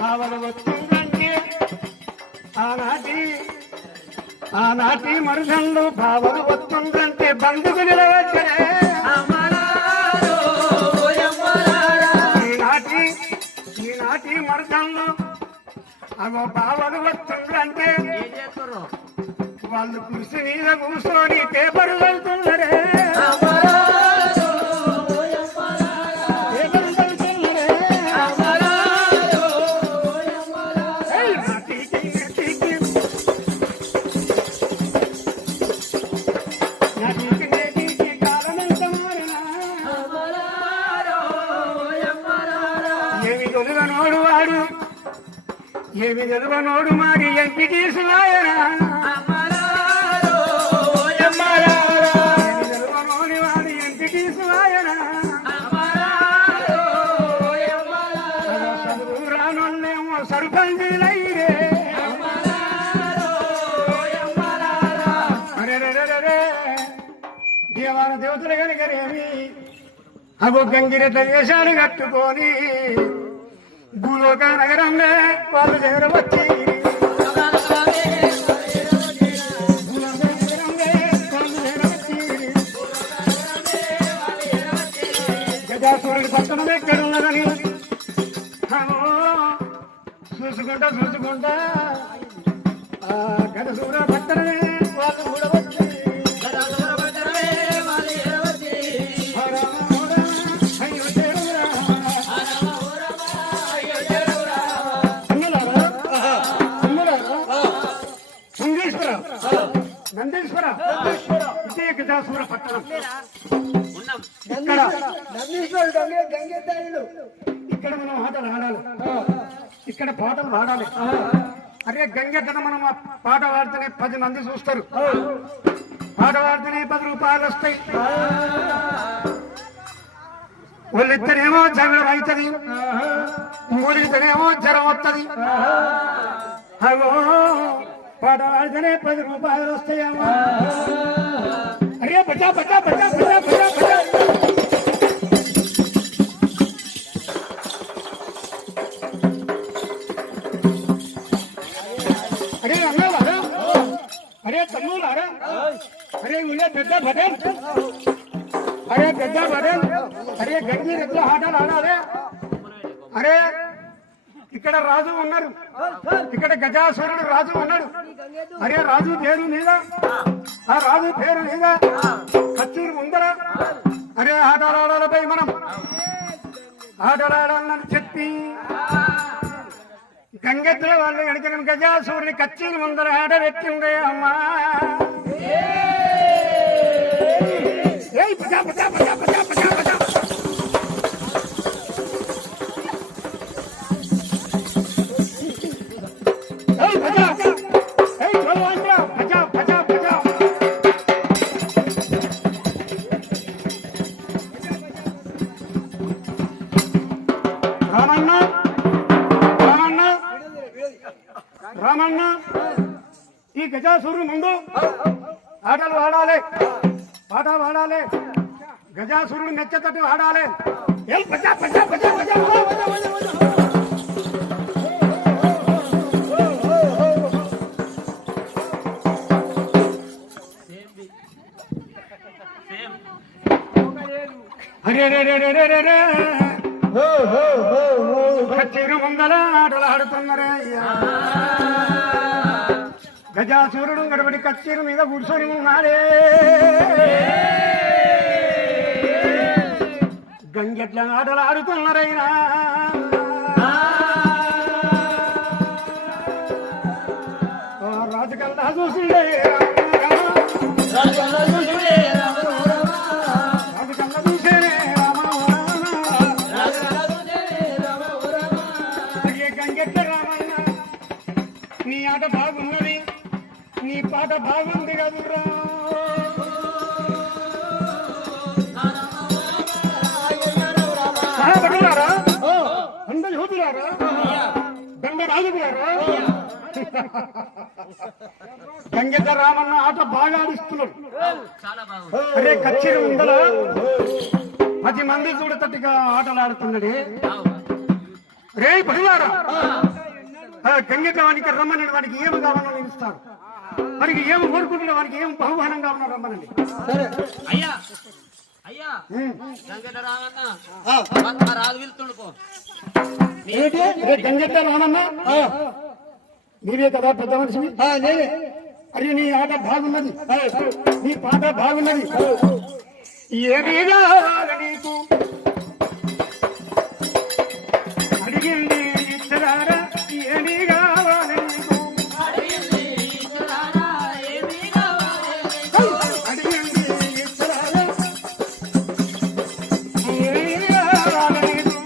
భావన వస్తుందంటే ఆనాటి మరుసంలో భావన వస్తుందంటే బంధుకు నిలవచ్చరే. ఈనాటి మరుసంలో అగో భావన వస్తుందంటే వాళ్ళు కృషి మీద కూర్చొని పేపర్ వెళ్తున్నారే, పేపర్ వెళ్తున్నారే. ఏమి తెలవనోడు మరి ఎంకిటీసులాయనా తెలవనోడి వాడి ఎంకిటీసులాయనా రానోళ్ళేమో సర్పంచులైరే దేవాల దేవతలు కనుకనేమి అగో గంగిరెట్ల వేషాలు కట్టుకొని భూలోక నగరంలో వాళ్ళు చేరవచ్చి గజాసురుడి పట్టణం ఎక్కడున్నదని చూసుకుంటా చూసుకుంటా గజసూర పట్టణమే వాళ్ళు కూడా వచ్చి నందీశ్వర ఇదే గజాసుర పట్టణం. ఇక్కడ మనం ఆటలు ఆడాలి, ఇక్కడ పాటలు పాడాలి. అరే గంగెట్టన మనం పాట పాడితేనే 10 మంది చూస్తారు, పాట పాడితేనే 10 రూపాయలు వస్తాయి. వాళ్ళిద్దరేమో జగడం అవుతుంది, మూడితేనేమో జ్వరం వస్తుంది. అగో పాట పాడితేనే 10 రూపాయలు వస్తాయేమో. అరే బజా బజా బజా బజా బజా బజా. అరే అన్నవారా, అరే తమ్ములారా, అరే ఉలే పెద్ద బటన్, అరే పెద్ద బటన్, అరే గంజి రెట్ల ఆటలు ఆడాలి. అరే ఇక్కడ రాజు ఉన్నారు, ఇక్కడ గజాసురుడు రాజు ఉన్నాడు. అరే రాజు పేరు మీద, ఆ రాజు పేరు మీద కచ్చూరు ముందర అరే ఆటలాడాలపై మనం ఆటలాడాలని చెప్పి గంగెద్దుల వాళ్ళు కనుక గజాసురుని కచ్చీని ముందర ఆట పెట్టిండే అమ్మా. పజా పజా పజా పజా పజా పజా. రామన్న ఈ గజాసురుని ముందు ఆటలు ఆడాలి, పాట పాడాలి, గజాసురుడు మెచ్చతట్టు ఆడాలి. పజా పజా పజా పజా. అరే రే రే రే రే రే కచ్చేరు ముందల ఆటలు ఆడుతున్నారే. గజాసురుడు గడబడి కచ్చేరు మీద కూర్చొని ఉన్నాడే. గంగెట్ల ఆటలు ఆడుతున్నారైనా. రాజకల్లా చూసిండే నీ ఆట బాగున్నది, నీ పాట బాగుంది కదురా. పట్టులారా, దండ యోధులారా, దండ రాజులారా, గంగెద్ద రామన్న ఆట బాగా ఆడిస్తున్నాడు. అరే కచ్చేరి ఉందలా 10 మంది చూడతట్టుగా ఆటలు ఆడుతున్నాడే. రే పడులారా, గంగెట్ల వానికి రమ్మని వానికి ఏమి కావాలో నేను ఇస్తాను, వానికి ఏమి కోరుకుంటున్నా, వానికి ఏం బహుమానం కావాలో రమ్మనండి. అయ్యా అయ్యా గంగెట్ల రామన్న రాజు వెళ్తుండు. గంగెట్ల రామన్న నీవే కదా పెద్ద మనిషివి. అరే నీ ఆట బాగున్నది, నీ పాట బాగున్నది. ఏమి కావాలి నీకు అడిగింది ఇచ్చరారా. ఏమి కావాలి నీకు అడిగింది ఇచ్చరారా. ఏమి కావాలి నీకు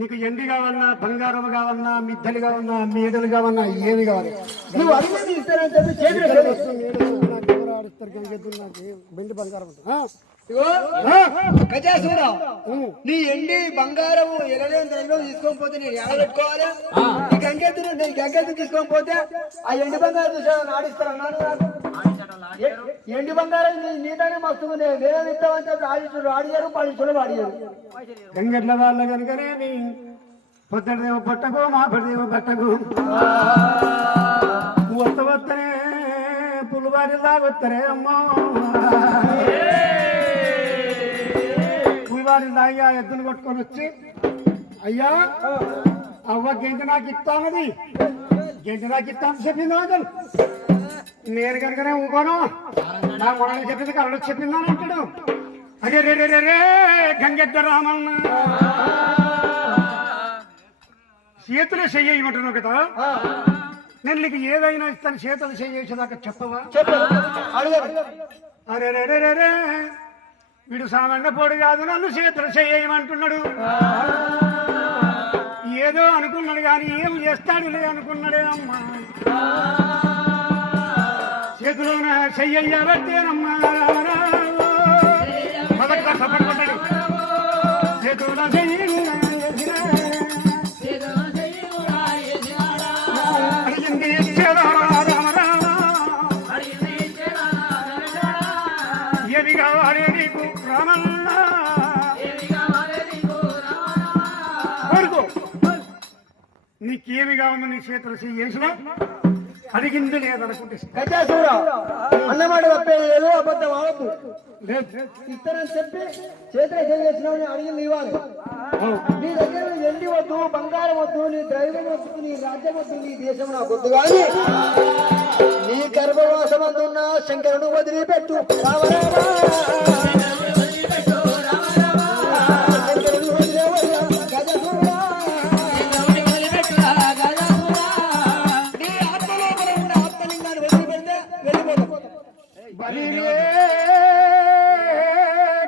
నీకు ఎండి కావాలన్నా బంగారం కావాలన్నా మిద్దెలు కావాలన్నా మేడలు కావాలన్నా ఏమి కావాలి నువ్వు అడిగింది ఇస్తానని చెప్పి చేతులు బెండి బంగారం గజాసురా నీ ఎండి బంగారం ఎగలేని తీసుకొని పోతే నేను ఎలా పెట్టుకోవాలి నీ గంగెత్తును నేను గంగెత్తు తీసుకొని పోతే ఆ ఎండి బంగారం చూసాను ఆడిస్తాను ఎండి బంగారం నీతోనే మస్తు వేరే ఇస్తామని చెప్పి ఆడియారు పడిచుడు ఆడియారు గంగెట్ల వాళ్ళ కనుకనేమి పొద్దుదేమో పట్టకు మా పడిదేమో పట్టకు వస్తనే పులివారి లాగొత్తరే అమ్మా పులివారి లాగా ఎద్దులు కొట్టుకొని వచ్చి అయ్యా అవ్వ గెంజ నాకు ఇస్తానది గెంజ నాకు ఇస్తాను చెప్పింది అసలు నేను కనుకనే ఊకోను నా మొదలు చెప్పింది కళ్ళు చెప్పిందని అంటాడు అదే రే రే రే రే గంగెద్ద రామన్న చేతులు చెయ్యమంటున్నావు కదా నేను నీకు ఏదైనా ఇస్తాను చేతులు చేసేదాకా చెప్పవా అరే రే రే రే రే వీడు సామాన్య పోడు కాదు నన్ను చేతులు చేయమంటున్నాడు ఏదో అనుకున్నాడు కానీ ఏం చేస్తాడులే అనుకున్నాడే అమ్మా చేతిలోన చెయ్యబట్టేనమ్మా సపడతాడు చేతుల ఏమి కావాలి నీకు రామన్నా కోరుకో నీకేమి కావాలో నీ చేతులు చేసినా అడిగింది లేదనుకుంటే అన్నమాట తప్పేది అబద్ధం ఆవద్దు ఇస్తానని చెప్పి చేతులు చేసినావు అడిగింది ఇవ్వాలి నీ దగ్గర ఎండి వద్దు బంగారం వద్దు నీ ద్రైవం వద్దు నీ రాజ్యం వద్దు నీ దేశం నాకు వద్దు కానీ నీ గర్భవాసం అందున్న శంకరుడు వదిలిపెట్టు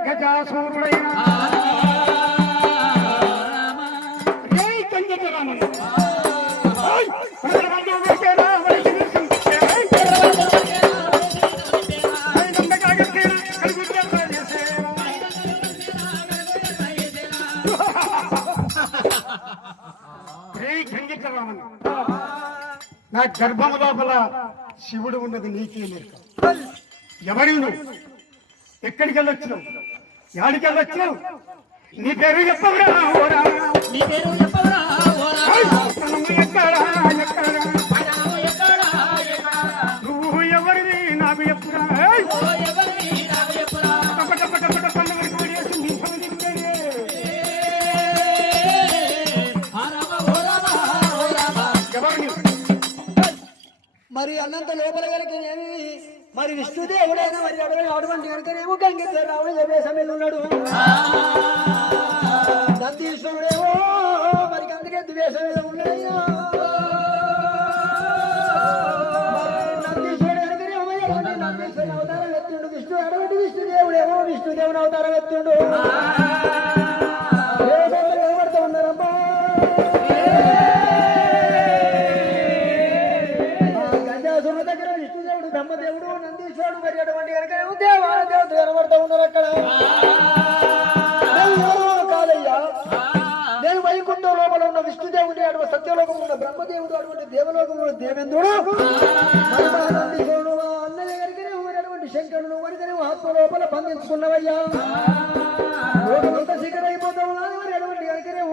గజాసూరుడైనా నా గర్భము లోపల శివుడు ఉన్నది నీకే లేక ఎవరి నువ్వు ఎక్కడికి వెళ్ళొచ్చినావు యాడికి వెళ్ళొచ్చినావు నీ పేరు చెప్పవురా నువ్వు ఎవరిది నాకు చెప్పురా మరి అన్నంత లోపల కనుకనేమి మరి విష్ణుదేవుడైనా మరి అటువంటి కనుకనేమో గంగెత్తుల రావడం చెప్పే సమయంలో ఉన్నాడు నందీశ్వరుడేమో మరి అందుకే ద్వేషం మీద ఉన్నాడయ్యా నందీశ్వరుడు కనుకనేమో నందీశ్వరుని అవతారం ఎత్తుండు విష్ణు అటువంటి విష్ణుదేవుడేమో విష్ణుదేవుని అవతారం ఎత్తుండు ఎవరితో ఉన్నారమ్మా దగ్గర విష్ణుదేవుడు బ్రహ్మదేవుడు నందీశ్వరుడు మరి అటువంటి కనుక దేవతలు కనబడుతూ ఉన్నారు అక్కడ కాదయ్యా నేను వైకుంఠం లోపల ఉన్న విష్ణుదేవుడి అటువంటి సత్యలోకంలో ఉన్న బ్రహ్మదేవుడు అటువంటి దేవలోకంలో ఉన్న దేవేంద్రుడు నందీశ్వరుడు అన్నయ్య కనుకనే మరి అటువంటి శంకరుడు కనుకనే ఆత్మ లోపల బంధించుకున్నవయ్యా లోకమంతా శిఖర అయిపోతా ఉన్నది మరి అటువంటి కనుకనే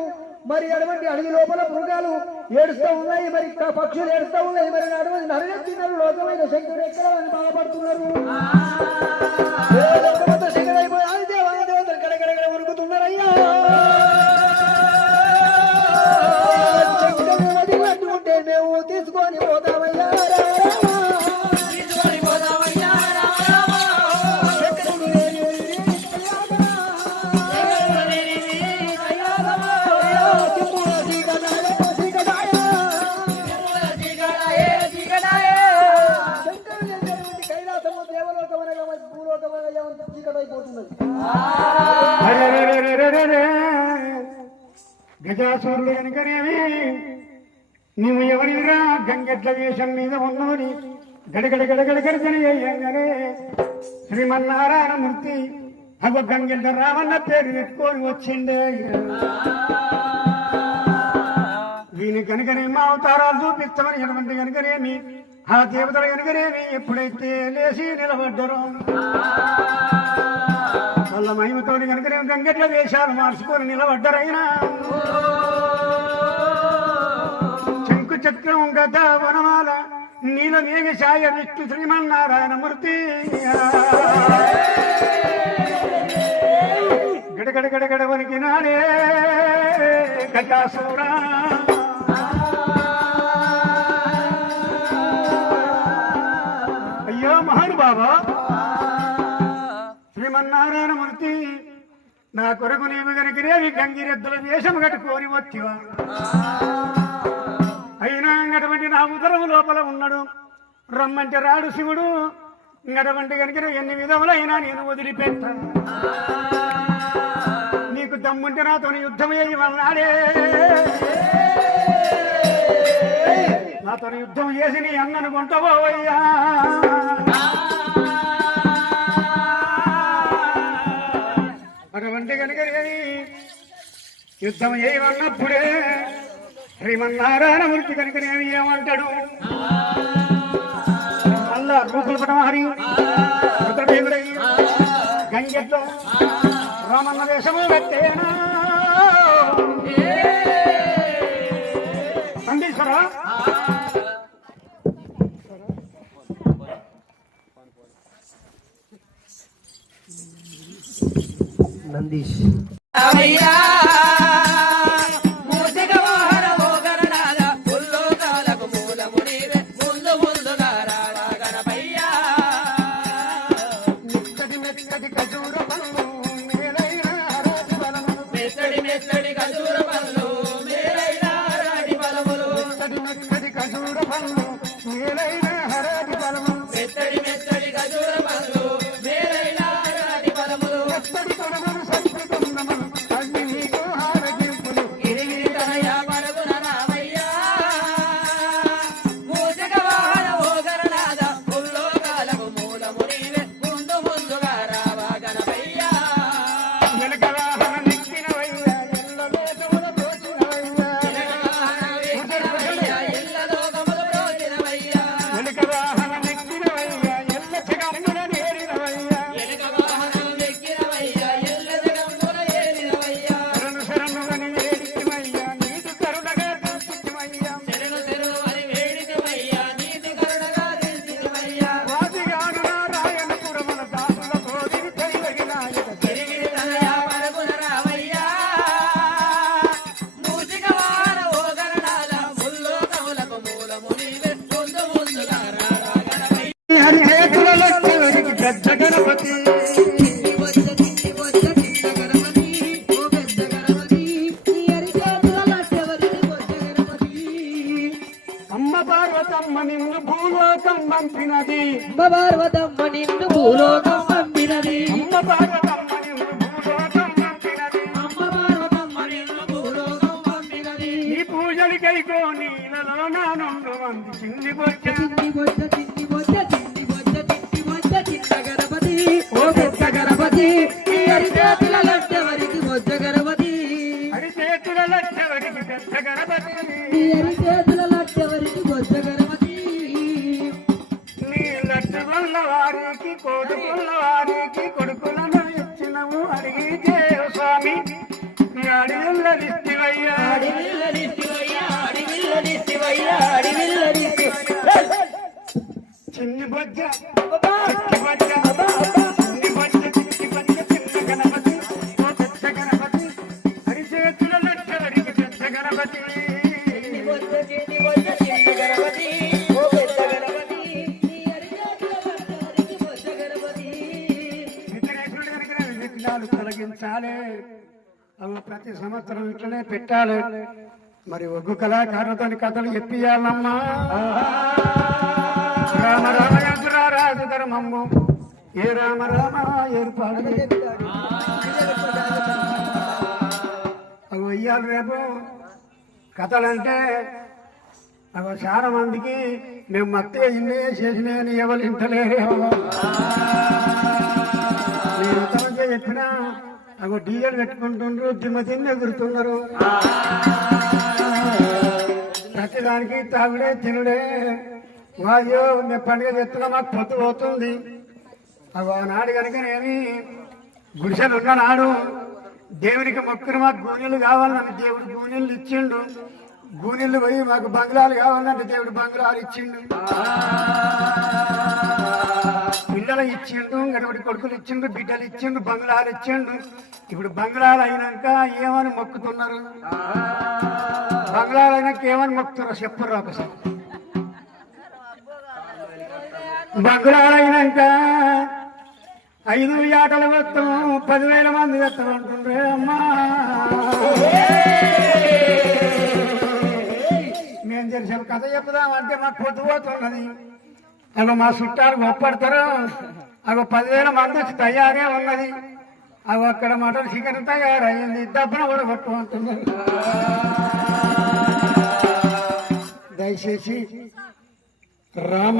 మరి అటువంటి అడవి లోపల మృగాలు ఏడుస్తూ ఉన్నాయి మరి పక్షులు ఏడుస్తూ ఉన్నాయి మరి అటువంటి నరగత్తినారు లోకమైన శంకరుడు ఎక్కడ అని బాధపడుతున్నారు శంకరు అయిపోయి దేవతలు కడగడగడ ఉరుకుతున్నారయ్యా శంకరుడు వదిలినట్టుంటే మేము తీసుకొని పోతామయ్యా గజాసూరుడు కనుకనేవి నీవు ఎవరిరా గంగెట్ల వేషం మీద ఉన్నవని గడగడ గడగడ గడగనే శ్రీమన్నారాయణమూర్తి అగో గంగెట్ల రావన్న పేరు పెట్టుకొని వచ్చిండే వీని కనుకనేమో అవతారాలు చూపిస్తామని ఎటువంటి కనుకనేమి ఆ దేవతలు కనుకనేమి ఎప్పుడైతే లేచి నిలబడ్డరో వాళ్ళ మహిమతోని కనుకనేమి గంగెట్ల వేషాలు మార్చుకొని నిలబడ్డరైనా శంకు చక్రం గత వనమాల నీల మేఘశాయ విష్ణు శ్రీమన్నారాయణమూర్తి గడగడ గడగడ వనికి నాడే గజాసూరా అయ్యో మహానుభావా శ్రీమన్నారాయణమూర్తి నా కొరకు నీవు గనుకనేవి గంగిరెద్దుల వేషం కట్టుకొని వచ్చివా అయినా అటువంటి నా ఉదరం లోపల ఉన్నాడు రమ్మంటే రాడు శివుడు అటువంటి కనుక ఎన్ని విధములైనా నేను వదిలిపెట్టాను నీకు దమ్ముంటే నాతో యుద్ధం చేయమన్నాడే నాతో యుద్ధం చేసి నీ అన్నను కొంటపోవయ్యా అటువంటి కనుక యుద్ధం చేయమన్నప్పుడే శ్రీమన్నారాయణమూర్తి కనుకనేమి ఏమంటాడు మళ్ళా రూపులు పటమహరి రుద్రదేవుడై గంగెట్లో రామన్న వేషము పెట్టేనా నందీశ్వరా నందీష్ పార్వతమ్మ నిన్ను భూలోకం పంపినది అమ్మ పార్వతమ్మ నిన్ను భూలోకం పంపినది నీ పూజలు కైకో నీలలో నా నుండు వంది చింది బొచ్చ చిన్న గణపతి ఓ పెద్ద గణపతి నీ అరిచేతుల లడ్డెవరికి బొజ్జ గణపతి అరిచేతుల లడ్డెవరికి పెద్ద గణపతి నీ అరిచేతుల లడ్డెవరికి బొజ్జ గణపతి నీ లడ్డు వల్ల వారికి కొడుకుల వారికి కొడుకులను ఇచ్చినవు అడిగి దేవ స్వామి అడివిల్లదిస్తివయ్యా చిన్ని బొజ్జ చిట్టి బొజ్జ చిన్ని బొజ్జ చిట్టి బొజ్జ చిన్న గణపతి ఓ పెద్ద గణపతి అరిచేతుల లడ్డెవరికి పెద్ద గణపతి తొలగించాలి అవి ప్రతి సంవత్సరం ఇట్లనే పెట్టాలి మరి ఒగ్గు కళాకారులతో కథలు చెప్పియాలమ్మా రామ రామ రాజు ధర్మమ్మ ఏ రామ రామ ఏర్పాటు అవి వెయ్యాలి రేపు కథలంటే అవి చాలా మందికి మేము మత్తే ఇన్నే చేసినాయని ఎవరు ఇంటలేరేమో నేను ఇంతమంది చెప్పినా అవి డీజల్ పెట్టుకుంటుండ్రు దిమ్మ ఎగురుతున్నారు ప్రతిదానికి తాగుడే తినుడే వాయో మేము పండుగ చేస్తున్నా మాకు పొత్తు పోతుంది అవి ఆనాడు కనుక నేను గుడిసెలు ఉన్ననాడు దేవునికి మొక్కును మాకు గూనెలు కావాలని దేవుడు గూనెలు ఇచ్చిండు గూనెలు పోయి మాకు బంగ్లాలు కావాలంటే దేవుడు బంగ్లాలు ఇచ్చిండు పిల్లలు ఇచ్చిండు గడబడి కొడుకులు ఇచ్చిండు బిడ్డలు ఇచ్చిండు బంగ్లాలు ఇచ్చిండు ఇప్పుడు బంగ్లాలు అయినాక ఏమని మొక్కుతున్నారు బంగ్లాలు అయినాక ఏమని మొక్కుతున్నారు చెప్పరు ఒకసారి బంగ్లాలు అయినాక 5 ఆటలు వస్తాము 10,000 మంది వస్తాం అంటుండ్రే అమ్మా మేము తెలిసిన కథ చెప్పుదామంటే మాకు పొద్దుపోతున్నది అవి మా చుట్టాలు గొప్పడతారు అవి 10,000 మంది వచ్చి తయారే ఉన్నది అవి అక్కడ మటన్ చికెన్ తయారయ్యింది డబ్బున కూడా కొట్టుకుంటున్నది దయచేసి రామ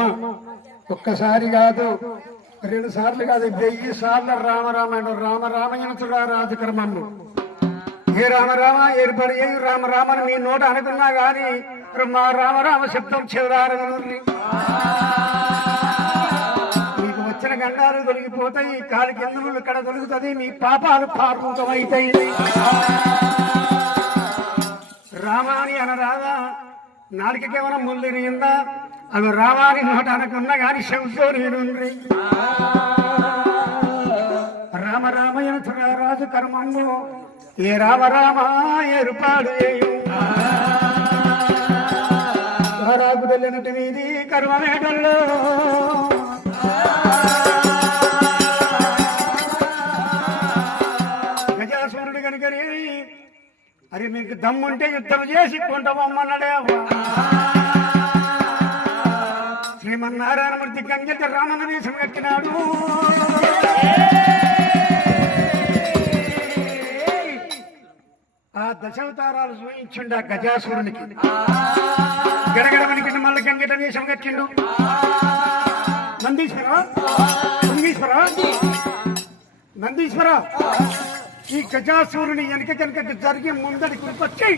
ఒక్కసారి కాదు 2 సార్లు కాదు 1000 సార్లు రామరామాయణ రామరామయనుడా రాజకర్మము ఏ రామరామ ఏర్పడి రామరామని మీ నోట అనుకున్నా గాని మా రామరామ శబ్దం చెవరారని మీకు వచ్చిన గండాలు తొలగిపోతాయి కాలి కిందలు ఇక్కడ దొరుకుతుంది మీ పాపాలు పాపూతమైతాయి రామాని అనరాదా నాలుకకేమైనా ముళ్ళు తిరిగిందా అవి రామాని నోట అనుకున్నా గాని శబ్దో నేనుండ్రి రామ రామయనుడా రాజు కర్మము ఏ రామరామ ఏర్పాడు రాకు వెళ్ళినట్టు వీధి కర్మమేటల్లో గజాసురుడు కనుకని అరే మీకు దమ్ముంటే యుద్ధం చేసి కొంటామన్నాడే శ్రీమన్నారాయణమూర్తి గంగెత్తి రామన్న దేశం కట్టినాడు ఆ దశావతారాలు చూయించుండ గజాసురునికి గడగడమనికి మళ్ళీ గంగెట దేశం కట్టిండు నందీశ్వర ఈ గజాసురుని వెనక కనుక జరిగి ముందడి కురికొచ్చి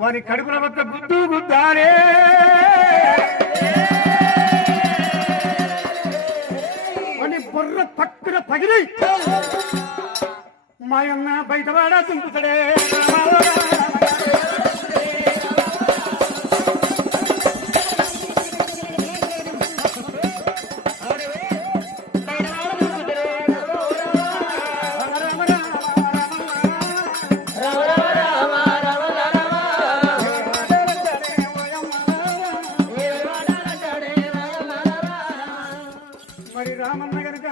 వారి కడుపుల వద్ద గుద్దు గుద్దారే అని బొర్ర పక్కన పగిలి మాయన్న బయటవాడా దింపుతాడే మరి రామన్న గనక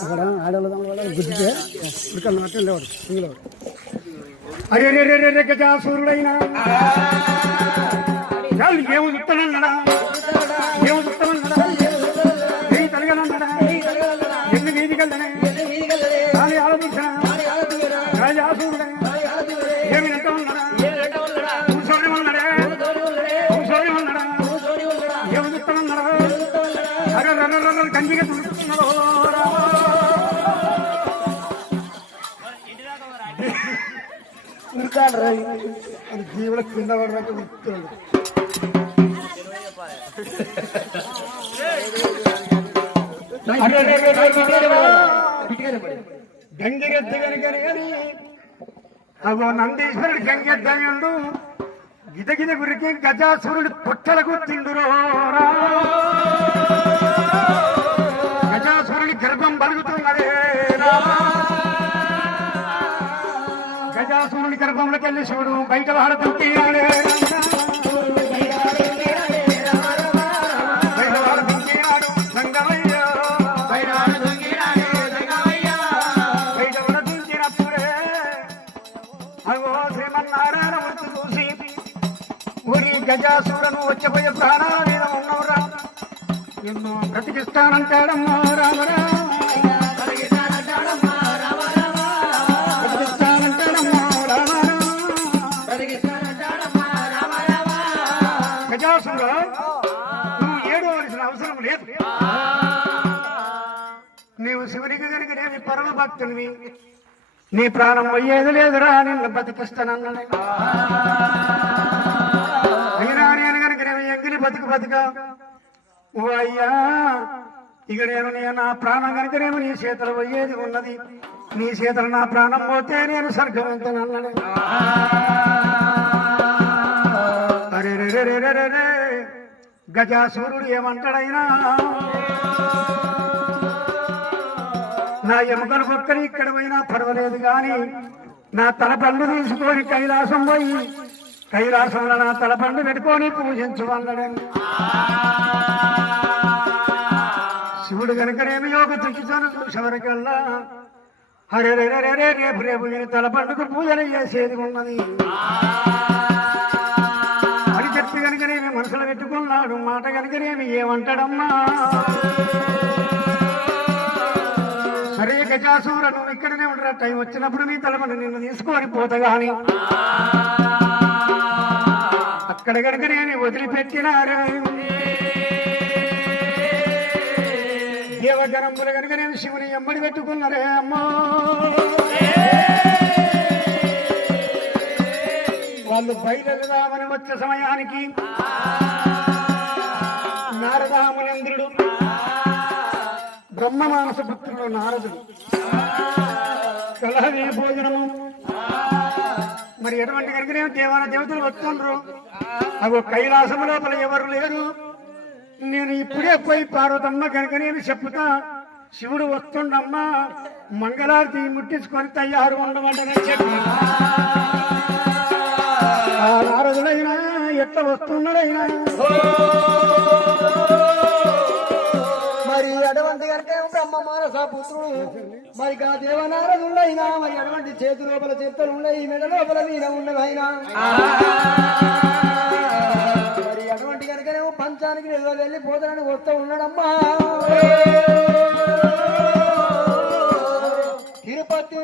అక్కడ ఆడవాళ్ళ గుద్దితే ఇక్కడ మాట్లాడేవాడు సింగిలవాడు అరే రే రే రే గజాసురుడైనా ఏమో చెప్తానన్నాడా ఏమో చెప్తానన్నాడా ఏ తలగలన్నాడా ఎన్ని వీధికెళ్ళనే కానీ ఆలోచించిన గజాసురుడే ఏమి నెట్టమన్నాడా కూర్చోనిమన్నాడా కూర్చోనిమన్నాడా ఏమో చెప్తానన్నాడా అరే రర్ర కంచిగా చూస్తున్నాడు జీవుల కింద పడడానికి ఉరుకుతున్నాడు గంగిరెద్దు కనుకని అగో నందీశ్వరుడు గంగెద్దయుండు గిదగిద గురికి గజాసురుడు పుట్టలకు తిండురో గజాసురుడి గర్భం బలుగుతున్నదే గజాసురుడి గర్భంలోకి వెళ్ళి శివుడు బయట వాడుతుంటే శ్రీమన్నారాయణమూర్తి చూసి ఊరి గజాసురును వచ్చిపోయే ప్రాణాల మీద ఉన్నవరా నిన్ను బ్రతికిస్తానంటాడమ్మా రామరా బ్రతికిస్తానంటాడమ్మా గజాసురుడా, నువ్వు ఏడవలసిన అవసరం లేదు. నీవు శివునికి కనుకనేమి పరమ భక్తునివి, నీ ప్రాణం పోయేది లేదురా, నిన్ను బతికిస్తానన్నాడు. అయినా నేను కనుకనేమి ఎంగిలి బతుక ఓ అయ్యా, ఇక నేను నా ప్రాణం కనుకనేమో నీ చేతులు పోయేది ఉన్నది, నీ చేతులు నా ప్రాణం పోతే నేను స్వర్గం ఎంతనన్నాడు. అరే రే రే రే రే గజాసూరుడు ఏమంటాడైనా, నా ఎముకలు పక్కని ఇక్కడ పోయినా పర్వాలేదు గాని నా తలపండు తీసుకొని కైలాసం పోయి కైలాసంలో నా తలపండు పెట్టుకొని పూజించమన్నాడండి. శివుడు కనుకనేమి యోగ చికిత్సను చూసేవరకల్లా హరే రే రే రే రేపు రేపు నేను తలపండుకు పూజలు చేసేది ఉన్నది అని చెప్పి కనుకనేమి మనసులో పెట్టుకున్నాడు. మాట కనుకనేమి ఏమంటాడమ్మా, సరే గజాసూర నువ్వు ఇక్కడనే ఉండరా, టైం వచ్చినప్పుడు నీ తలపండు నిన్ను తీసుకొని పోతా గాని అక్కడ కనుకనేమి వదిలిపెట్టినారే దేవగణములు కనుకనేమి శివుని ఎమ్మడి పెట్టుకున్నారే అమ్మా. వాళ్ళు బయలుదేరామని వచ్చే సమయానికి నారదామునేంద్రుడు బ్రహ్మ మానస పుత్రుడు నారదుడు కలహవే భోజనము మరి ఎటువంటి కనుకనే దేవాన దేవతలు వస్తుండ్రు. అవి కైలాసము లోపల ఎవరు లేరు, నేను ఇప్పుడే పోయి పార్వతమ్మ కనుకనేమి చెప్పుతా, శివుడు వస్తుండమ్మా మంగళారతి ముట్టించుకొని తయారు ఉండమంటనే చెప్పి ఆ నారదుడైనా ఎట్లా వస్తున్నాడైనా మరి అటువంటి కనుక బ్రహ్మ మానస పుత్రుడు మరి గా దేవనారదుడైనా మరి అటువంటి చేతి లోపల చేతులు ఉన్నాయి, మెడ లోపల మీద ఉన్నదైనా మరి అటువంటి కనుకనేమో పంచానికి నిల్వ వెళ్ళిపోతానని వస్తూ ఉన్నాడమ్మా. తిరుపతి